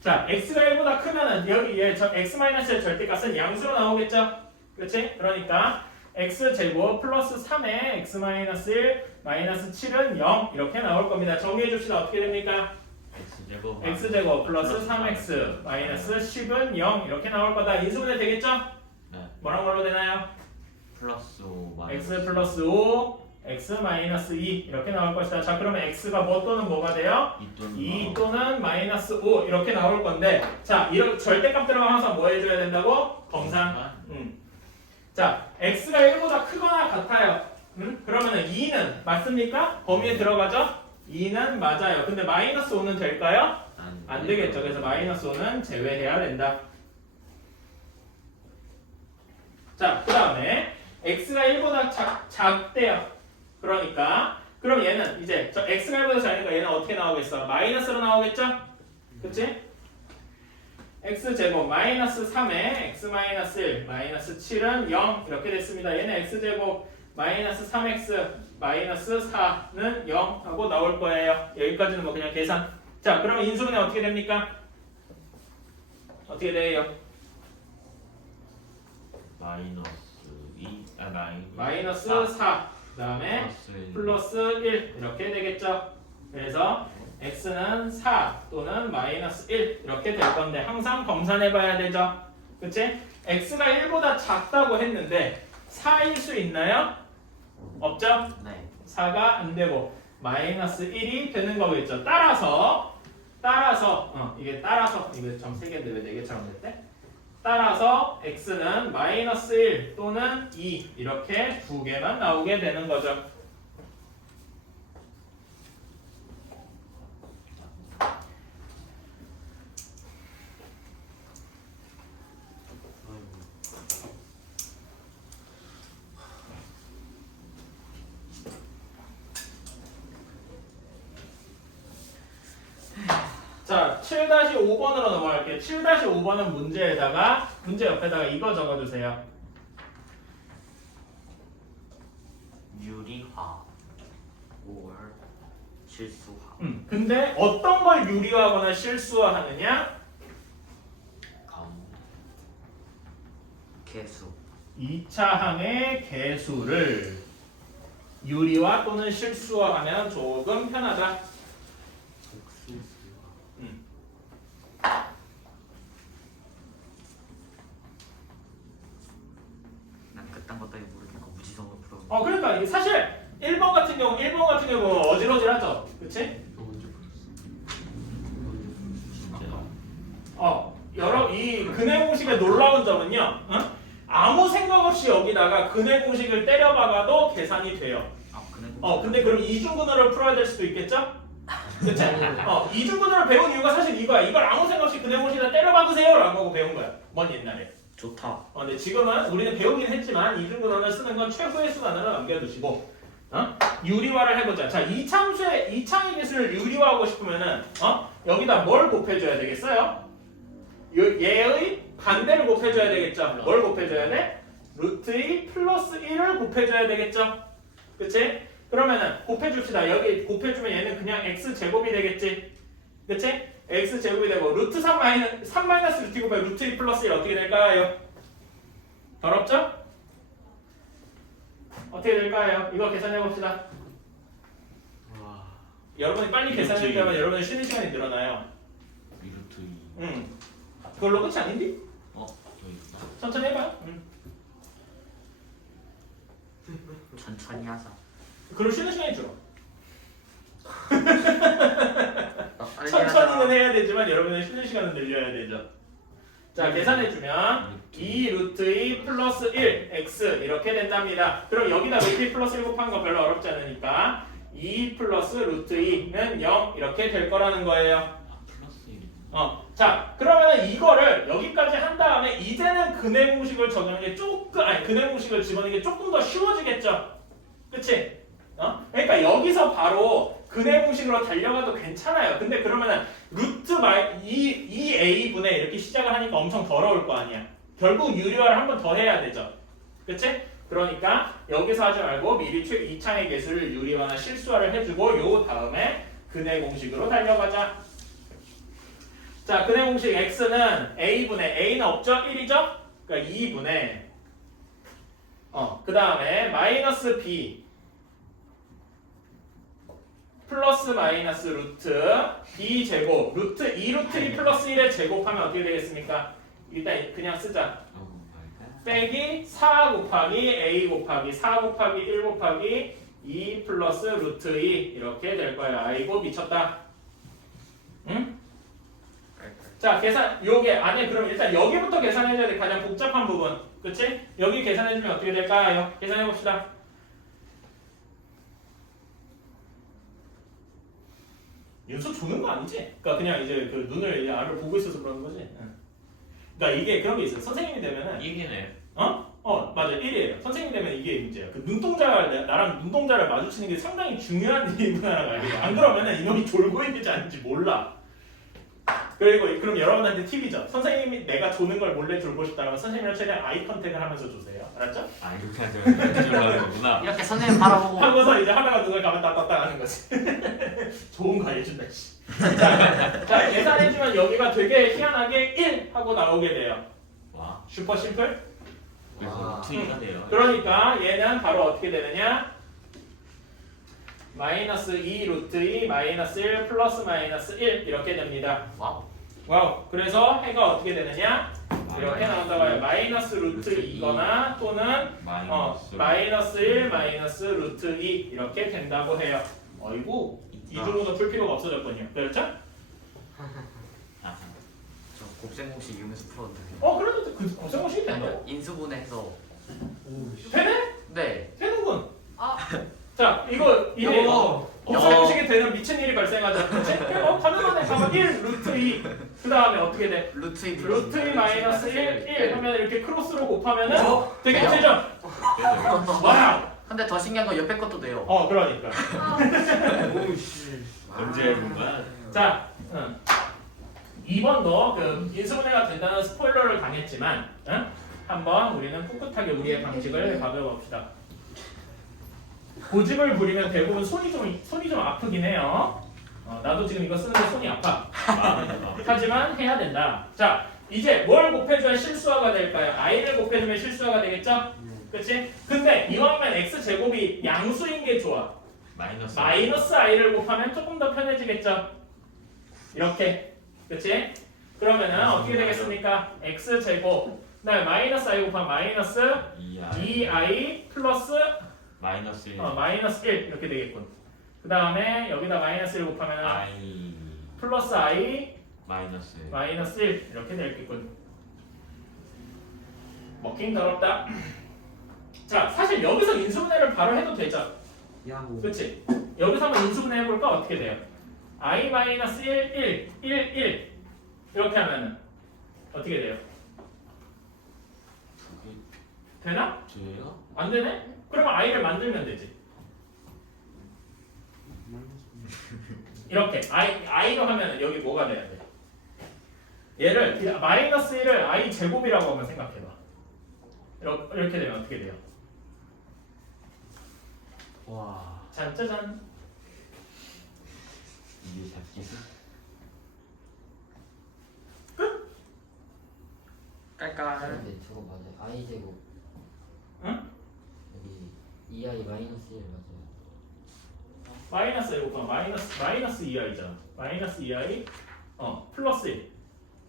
자, x가 1보다 크면은 여기에 저 x-의 절대값은 양수로 나오겠죠? 그렇지? 그러니까 x제곱 플러스 3의 x-1 마이너스 7은 0 이렇게 나올 겁니다. 정리해 줍시다. 어떻게 됩니까? x제곱 플러스 3x 마이너스 10은 0 이렇게 나올 거다. 인수분해 되겠죠? 네. 뭐랑 뭘로 되나요? 플러스 5 x 플러스 5 x 마이너스 2 이렇게 나올 것이다. 자, 그러면 x가 뭐 또는 뭐가 돼요? 2 또는 마이너스 5 이렇게 나올 건데, 자, 이런 절대값 들어가면 항상 뭐 해줘야 된다고? 검산. 자, x가 1보다 크거나 같아요. 그러면은 2는 맞습니까? 범위에 들어가죠? 2는 맞아요. 근데 마이너스 5는 될까요? 안 되겠죠. 그래서 마이너스 5는 제외해야 된다. 자, 그 다음에 x가 1보다 작대요. 그러니까 그럼 얘는 이제 저 x가 1보다 작으니까 얘는 어떻게 나오겠어? 마이너스로 나오겠죠? 그치? x제곱 마이너스 3에 x 마이너스 1 마이너스 7은 0 이렇게 됐습니다. 얘는 x제곱 마이너스 3x 마이너스 4는 0 하고 나올 거예요. 여기까지는 뭐 그냥 계산. 자, 그러면 인수분해 어떻게 됩니까? 어떻게 돼요? 마이너스 4 그 다음에 플러스 1 이렇게 되겠죠. 그래서 x는 4 또는 마이너스 1 이렇게 될 건데 항상 검산해 봐야 되죠. 그치? x가 1보다 작다고 했는데 4일 수 있나요? 없죠? 네. 4가 안 되고 마이너스 1이 되는 거겠죠. 따라서 이게 따라서 이거 점 3개인데 왜 4개처럼 됐대? 따라서 x는 마이너스 1 또는 2 이렇게 두 개만 나오게 되는 거죠. 자, 7-5번으로 넘어갈게요. 7-5번은 문제 옆에다가 이거 적어주세요. 유리화 or 실수화. 근데 어떤 걸 유리화하거나 실수화하느냐? 개수. 2차 항의 개수를 유리화 또는 실수화하면 조금 편하다. 난 그딴 것 따위 모르니까 무지성으로 풀어. 그러니까 이게 사실 1번 같은 경우 어질어질하죠. 그치? 이 근해 공식의 놀라운 점은요. 아무 생각 없이 여기다가 근해 공식을 때려박아도 계산이 돼요. 근데 그럼 이중근해를 풀어야 될 수도 있겠죠? 그치? 이중근해를 배운 이유가 사실 이거야. 이걸 아무 생각 없이 근해 공식에다 때려박으세요 라고 하고 배운 거야. 먼 옛날에. 좋다. 근데 지금은 우리는 배우긴 했지만 이중근해를 쓰는 건 최후의 수단으로 남겨두시고 유리화를 해보자. 자, 이차항의 개수를 유리화하고 싶으면은 여기다 뭘 곱해줘야 되겠어요? 얘의 반대를 곱해줘야 되겠죠. 뭘 곱해줘야 돼? 루트 2 플러스 1을 곱해줘야 되겠죠. 그치? 그러면은 곱해줍시다. 여기 곱해주면 얘는 그냥 x제곱이 되겠지. 그치? x제곱이 되고 루트 3 마이너스 루트 2 곱해 루트 2 플러스 1 어떻게 될까요? 더럽죠? 어떻게 될까요? 이거 계산해 봅시다. 와. 여러분이 빨리 계산할 때마다 여러분의 쉬는 시간이 늘어나요. 미루트 2. 그걸로 끝이 아닌데? 저기 천천히 해봐요. 천천히 하자. 그럼 쉬는 시간이 줄어. 빨리 천천히는 하자. 해야 되지만 여러분의 쉬는 시간은 늘려야 되죠. 자, 계산해주면 2 루트 2 플러스 1 x 이렇게 된답니다. 그럼 여기다 루트 2 플러스 1 곱한 거 별로 어렵지 않으니까 2 플러스 루트 2는 0 이렇게 될 거라는 거예요. 플러스 1. 자, 그러면 이거를 여기까지 한 다음에 이제는 근해 공식을 적용하는 게 조금 근해 공식을 집어넣는 게 조금 더 쉬워지겠죠. 그치? 그러니까 여기서 바로 근해 공식으로 달려가도 괜찮아요. 근데 그러면은 루트 2a 분의 이렇게 시작을 하니까 엄청 더러울 거 아니야. 결국 유리화를 한 번 더 해야 되죠. 그치? 그러니까 여기서 하지 말고 미리 2창의 개수를 유리화나 실수화를 해주고 요 다음에 근해 공식으로 달려가자. 자, 근해 공식 x는 a분의 a는 없죠? 1이죠? 그러니까 2분의 그 다음에 마이너스 b 플러스 마이너스 루트 b 제곱 루트 2루트 2 플러스 1의 제곱하면 어떻게 되겠습니까? 일단 그냥 쓰자. 빼기 4 곱하기 a 곱하기 4 곱하기 1 곱하기 2 플러스 루트 2 이렇게 될 거예요. 아이고 미쳤다. 응? 자, 계산 요게 안에 그럼 일단 여기부터 계산해줘야 돼. 가장 복잡한 부분. 그치? 여기 계산해주면 어떻게 될까요? 계산해봅시다. 윤수 조는 거 아니지? 그러니까 그냥 이제 그 눈을 이제 알을 보고 있어서 그러는 거지. 응. 그러니까 이게 그런 게 있어요. 선생님이 되면은 1이네. 맞아 1이에요. 선생님이 되면 이게 문제야. 그 눈동자가 나랑 눈동자를 마주치는 게 상당히 중요한 일이구나라는 거 알겠어. 안 그러면은 이놈이 졸고 있는지 아닌지 몰라. 그리고 그럼 여러분한테 팁이죠. 선생님이 내가 조는 걸 몰래 졸고 싶다면 선생님이랑 최대한 아이 컨택을 하면서 조세요. 알았죠? 아 이렇게 하죠. 이렇게 하는 거구나. 이렇게 선생님 바라보고 하고서 이제 하다가 눈을 감았다 떴다 하는 거지. 좋은 거 알려준다. 씨. 자, 계산해주면 여기가 되게 희한하게 1 하고 나오게 돼요. 와. 슈퍼 심플? 그래서 루트 2가 돼요. 그러니까 얘는 바로 어떻게 되느냐? 마이너스 2 루트 2 마이너스 1 플러스 마이너스 1 이렇게 됩니다. 와우. 그래서 해가 어떻게 되느냐? 이렇게 나온다고 해요. 마이너스 루트 2거나 또는 마이너스 1 마이너스 루트 2 이렇게 된다고 해요. 어이구 이 정도는 풀 필요가 없어졌군요. 그렇죠? 아하. 저 곱셈 공식 이용해서 풀었는데. 그래도 그 고생공식이 된다. 인수분해해서. 되네? 네. 되는군. 아. 자, 이거 이게 어. 고생공식이 되는 미친 일이 발생하죠. 그렇지? 가능하네. 가면 1 루트 2. 그 다음에 어떻게 돼? 루트 2 루트 2 마이너스 1 하면 이렇게 크로스로 곱하면은 되게 돼요. 되죠? 와우! 근데 더 신기한 건 옆에 것도 돼요. 그러니까. 오우씨. 언제 해본 거야? 자, 2번도 그 인수분해가 된다는 스포일러를 당했지만, 한번 우리는 꿋꿋하게 우리의 방식을 가져봅시다. 고집을 부리면 대부분 손이 좀 아프긴 해요. 나도 지금 이거 쓰는데 손이 아파. 하지만 해야 된다. 자, 이제 뭘 곱해줘야 실수화가 될까요? i를 곱해주면 실수화가 되겠죠? 그치? 근데 이왕이면 x제곱이 양수인 게 좋아. 마이너스 i를 곱하면 조금 더 편해지겠죠? 이렇게. 그치? 그러면은 어떻게 되겠습니까? x제곱 그다음에 마이너스 i 곱하면 마이너스 2i 플러스 마이너스 1. 마이너스 1 이렇게 되겠군. 그 다음에 여기다 마이너스 1 곱하면 i 플러스 i 마이너스 1 이렇게 되겠군. 먹긴 더럽다. 자, 사실 여기서 인수분해를 바로 해도 되죠. 야호. 그렇지? 여기서 한번 인수분해 해볼까? 어떻게 돼요? i 마이너스 1 이렇게 하면은 어떻게 돼요? 되나? 저예요? 안 되네? 그러면 i를 만들면 되지. 이렇게 i로 하면 여기 뭐가 돼야 돼? 얘를 마이너스 1을 i 제곱이라고 한번 생각해봐. 이렇게 되면 어떻게 돼요? 와. 짠짜잔. 이게 잡기수? 깔깔. 근데 저거 맞아. I 제곱 2i 마이너스 1 맞아요. 마이너스 1 곱하기 마이너스 2i잖아. 마이너스 2i 플러스 1.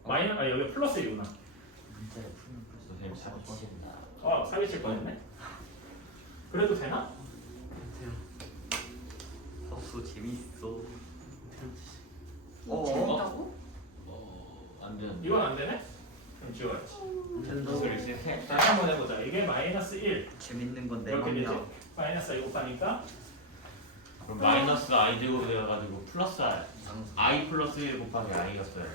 여기 플러스 1이구나. 문자를 풀면 선생님 사고 풀수록 사기칠 뻔했네. 그래도 되나? 수 재밌어. 재밌다고? 안 되는데. 이건 안 되네? 그럼 지워야지. 네. 다시 한번 해보자. 이게 마이너스 1 재밌는 건 내 이렇게 되지? 맘이야. 마이너스 1 곱하니까 그럼 마이너스 i 제곱 되어가지고 플러스 i 플러스 1 곱하기 i였어요.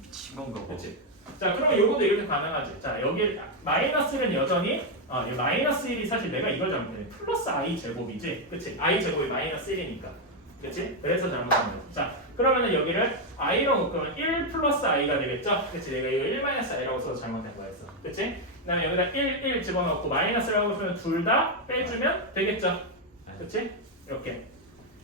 미친 건가 봐. 그렇지. 자, 그러면 요것도 이렇게 가능하지. 자, 여기 마이너스는 여전히 이 마이너스 1이 사실 내가 이걸 잘못했네. 플러스 i 제곱이지. 그렇지? i 제곱이 마이너스 1이니까. 그렇지? 그래서 잘못한 거지. 자, 그러면은 여기를 i로 묶으면 1 플러스 i가 되겠죠? 그렇지? 내가 이거 1 마이너스 i라고 써서 잘못된 거였어. 그렇지? 그다음에 여기다 1 집어넣고 마이너스라고 쓰면 둘 다 빼주면 되겠죠? 그렇지? 이렇게.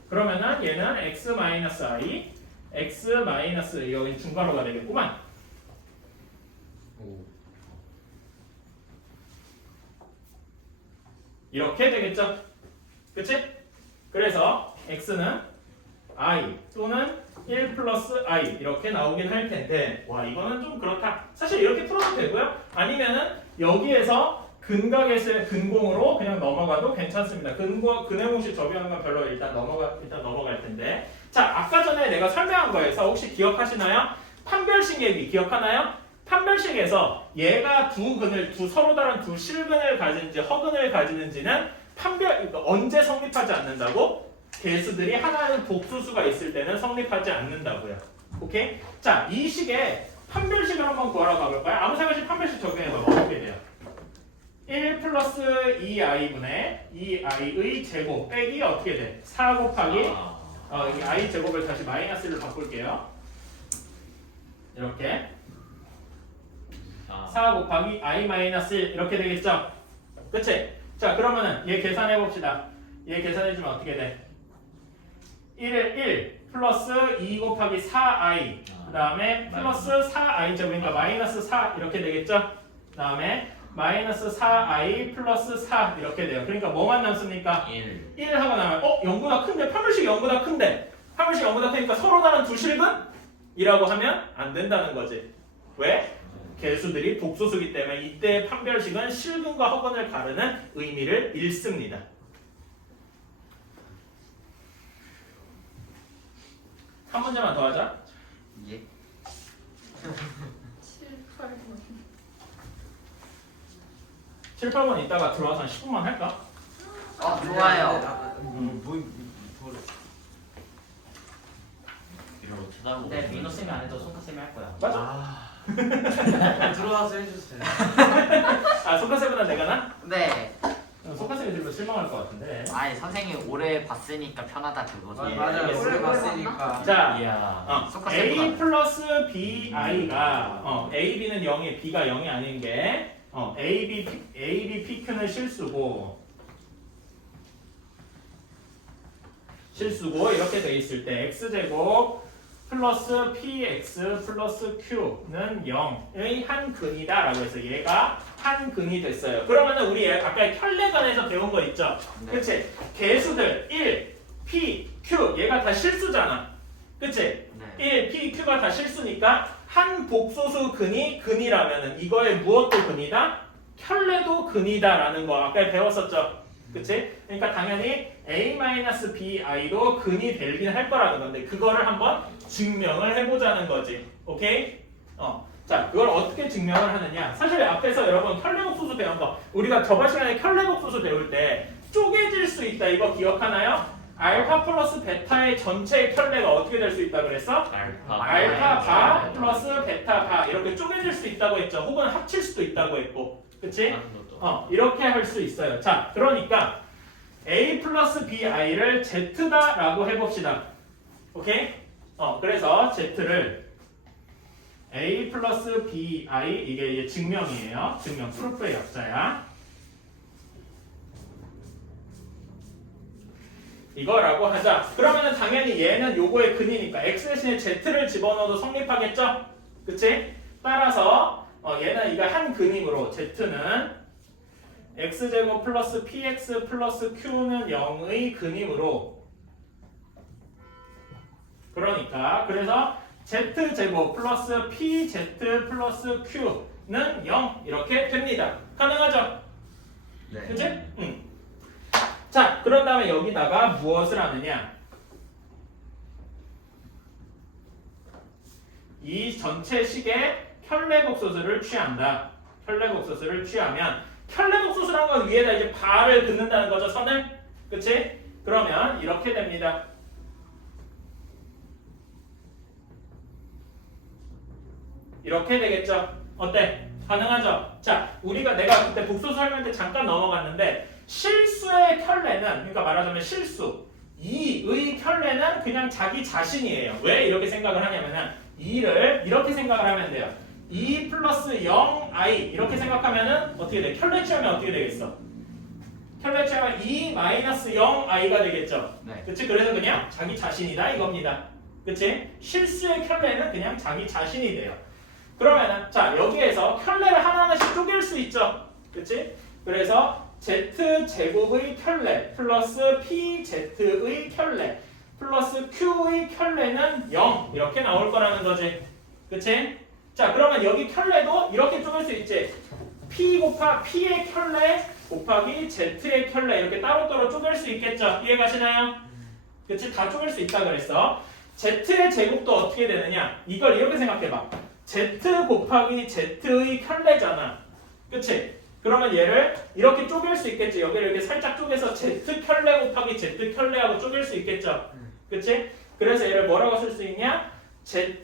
그러면은 얘는 x 마이너스 i, x 마이너스 여기 중괄호가 되겠구만. 이렇게 되겠죠? 그치? 그래서 x는 i 또는 1 플러스 i 이렇게 나오긴 할 텐데 와 이거는 좀 그렇다. 사실 이렇게 풀어도 되고요. 아니면은 여기에서 근각에서의 근공으로 그냥 넘어가도 괜찮습니다. 근의 공식 적용하는 건 별로 일단 넘어갈 텐데 자 아까 전에 내가 설명한 거에서 혹시 기억하시나요? 판별식 얘기 기억하나요? 판별식에서 얘가 서로 다른 두 실근을 가지는지 허근을 가지는지는 언제 성립하지 않는다고? 개수들이 하나는 복수수가 있을 때는 성립하지 않는다고요. 오케이? 자, 이 식의 판별식을 한번 구하러 가볼까요? 아무 생각없이 판별식 적용해봐. 어떻게 돼요? 1 플러스 2i분의 2i의 제곱 빼기 어떻게 돼? 4 곱하기 여기 i 제곱을 다시 마이너스를 바꿀게요. 이렇게 4 곱하기 i 마이너스 1 이렇게 되겠죠? 그치? 자 그러면은 얘 계산해 봅시다. 얘 계산해주면 어떻게 돼? 1을 1 플러스 2 곱하기 4i 그 다음에 플러스 4i 제곱이니까 마이너스 4 이렇게 되겠죠? 그 다음에 마이너스 4i 플러스 4 이렇게 돼요. 그러니까 뭐만 남습니까? 1을 하고 나면 0보다 큰데? 판별식이 0보다 큰데? 판별식이 0보다 크니까 서로 다른 두 실근? 이라고 하면 안 된다는 거지. 왜? 개수들이 복수수기 때문에 이때 판별식은 실근과 허근을 가르는 의미를 잃습니다. 한 문제만 더 하자. 예. 7, 8번. 7, 8번 이따가 들어와서 한 10분만 할까? 좋아요. 이러고 쳐다보고. 네, 민호 쌤이 안 해도 손카 쌤이 할 거야. 맞아. 들어와서 해주세요. 손가세보다 내가 나? 네. 손가세가 들면 실망할 것 같은데. 아니 선생님 오래 봤으니까 편하다 그거지. 맞아요. 알겠습니다. 오래 봤으니까. 자, 이야. A 플러스 BI가 A, B는 0이 B가 0이 아닌 게 A, B, PQ는 실수고 이렇게 돼 있을 때 X제곱 플러스 PX 플러스 Q는 0의 한 근이다 라고 해서 얘가 한 근이 됐어요. 그러면은 우리 아까 혈례관에서 배운 거 있죠? 네. 그치? 개수들 1, P, Q 얘가 다 실수잖아. 그치? 네. 1, P, Q가 다 실수니까 한 복소수 근이 근이라면은 이거의 무엇도 근이다? 혈례도 근이다라는 거 아까 배웠었죠? 그치? 그러니까 당연히 A-BI도 근이 되긴 할 거라는 건데 그거를 한번 증명을 해보자는 거지. 오케이? 자, 그걸 어떻게 증명을 하느냐? 사실 앞에서 여러분 혈례복소수 배운 거 우리가 저번 시간에 혈례복소수 배울 때 쪼개질 수 있다 이거 기억하나요? 알파 플러스 베타의 전체 혈례가 어떻게 될 수 있다 그랬어? 알파 바 플러스 베타 바 이렇게 쪼개질 수 있다고 했죠. 혹은 합칠 수도 있다고 했고 그치? 이렇게 할 수 있어요. 자, 그러니까 A 플러스 BI를 Z다라고 해봅시다. 오케이? 그래서 Z를 A 플러스 BI 이게 이제 증명이에요. 증명 프루프의 약자야. 이거라고 하자. 그러면은 당연히 얘는 요거의 근이니까 X 대신에 Z를 집어넣어도 성립하겠죠? 그치? 따라서 얘는 이거 한 근이므로 Z는 x제곱 플러스 px 플러스 q는 0의 근이므로 그러니까 그래서 z제곱 플러스 pz 플러스 q는 0 이렇게 됩니다. 가능하죠? 네. 그치? 응. 자, 그런 다음에 여기다가 무엇을 하느냐? 이 전체 식의 켤레곡소수를 취한다. 켤레곡소수를 취하면 켤레곡소수라는 건 위에다 이제 발을 긋는다는 거죠, 선을. 그치? 그러면 이렇게 됩니다. 이렇게 되겠죠? 어때? 가능하죠? 자, 내가 그때 복소수 할머니 때 잠깐 넘어갔는데 실수의 켤레는, 그러니까 말하자면 실수 2의 켤레는 그냥 자기 자신이에요. 왜 이렇게 생각을 하냐면은 2를 이렇게 생각을 하면 돼요. 2 플러스 0i 이렇게 생각하면은 어떻게 돼? 켤레 취하면 어떻게 되겠어? 켤레 취하면 2 마이너스 0i가 되겠죠? 네. 그치? 그래서 그냥 자기 자신이다 이겁니다. 그치? 실수의 켤레는 그냥 자기 자신이 돼요. 그러면은 자 여기에서 켤레를 하나하나씩 쪼갤 수 있죠? 그치? 그래서 z제곱의 켤레 플러스 pz의 켤레 플러스 q의 켤레는 0 이렇게 나올 거라는 거지. 그치? 자 그러면 여기 켤레도 이렇게 쪼갤 수 있지. p의 켤레 곱하기 z의 켤레 이렇게 따로따로 쪼갤 수 있겠죠? 이해가시나요? 그치? 다 쪼갤 수 있다 그랬어. z의 제곱도 어떻게 되느냐? 이걸 이렇게 생각해봐. z 곱하기 z의 켤레잖아. 그치? 그러면 얘를 이렇게 쪼갤 수 있겠지. 여기를 이렇게 살짝 쪼개서 z 켤레 곱하기 z 켤레하고 쪼갤 수 있겠죠. 그치? 그래서 얘를 뭐라고 쓸 수 있냐? z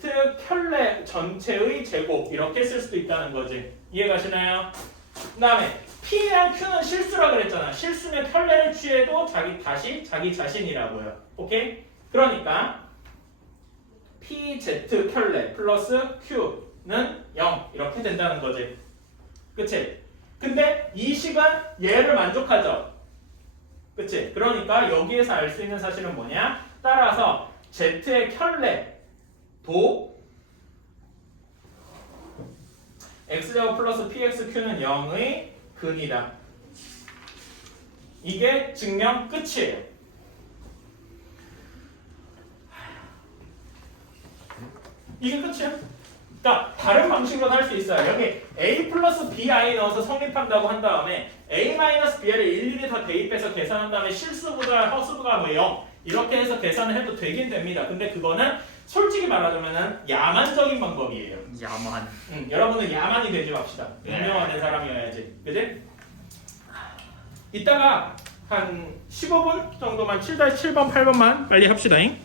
켤레 전체의 제곱 이렇게 쓸 수도 있다는 거지. 이해가시나요? 그 다음에 p랑 q는 실수라 그랬잖아. 실수면 켤레를 취해도 자기 자신이라고요. 오케이? 그러니까 pz 켤레 플러스 q는 0 이렇게 된다는 거지. 그치? 근데 이 식은 얘를 만족하죠. 그치? 그러니까 여기에서 알 수 있는 사실은 뭐냐? 따라서 z의 켤레도 x제곱 플러스 pxq는 0의 근이다. 이게 증명 끝이에요. 이게 끝이야. 그러니까 다른 방식으로 할 수 있어요. 여기 a 플러스 bi 넣어서 성립한다고 한 다음에 a 마이너스 bi를 일일이 다 대입해서 계산한 다음에 실수보다 허수보다 뭐 0 이렇게 해서 계산을 해도 되긴 됩니다. 근데 그거는 솔직히 말하자면은 야만적인 방법이에요. 야만. 여러분은 야만이 되지 맙시다. 유명한 사람이어야지. 그지? 이따가 한 15분 정도만 7-7번 8번만 빨리 합시다잉.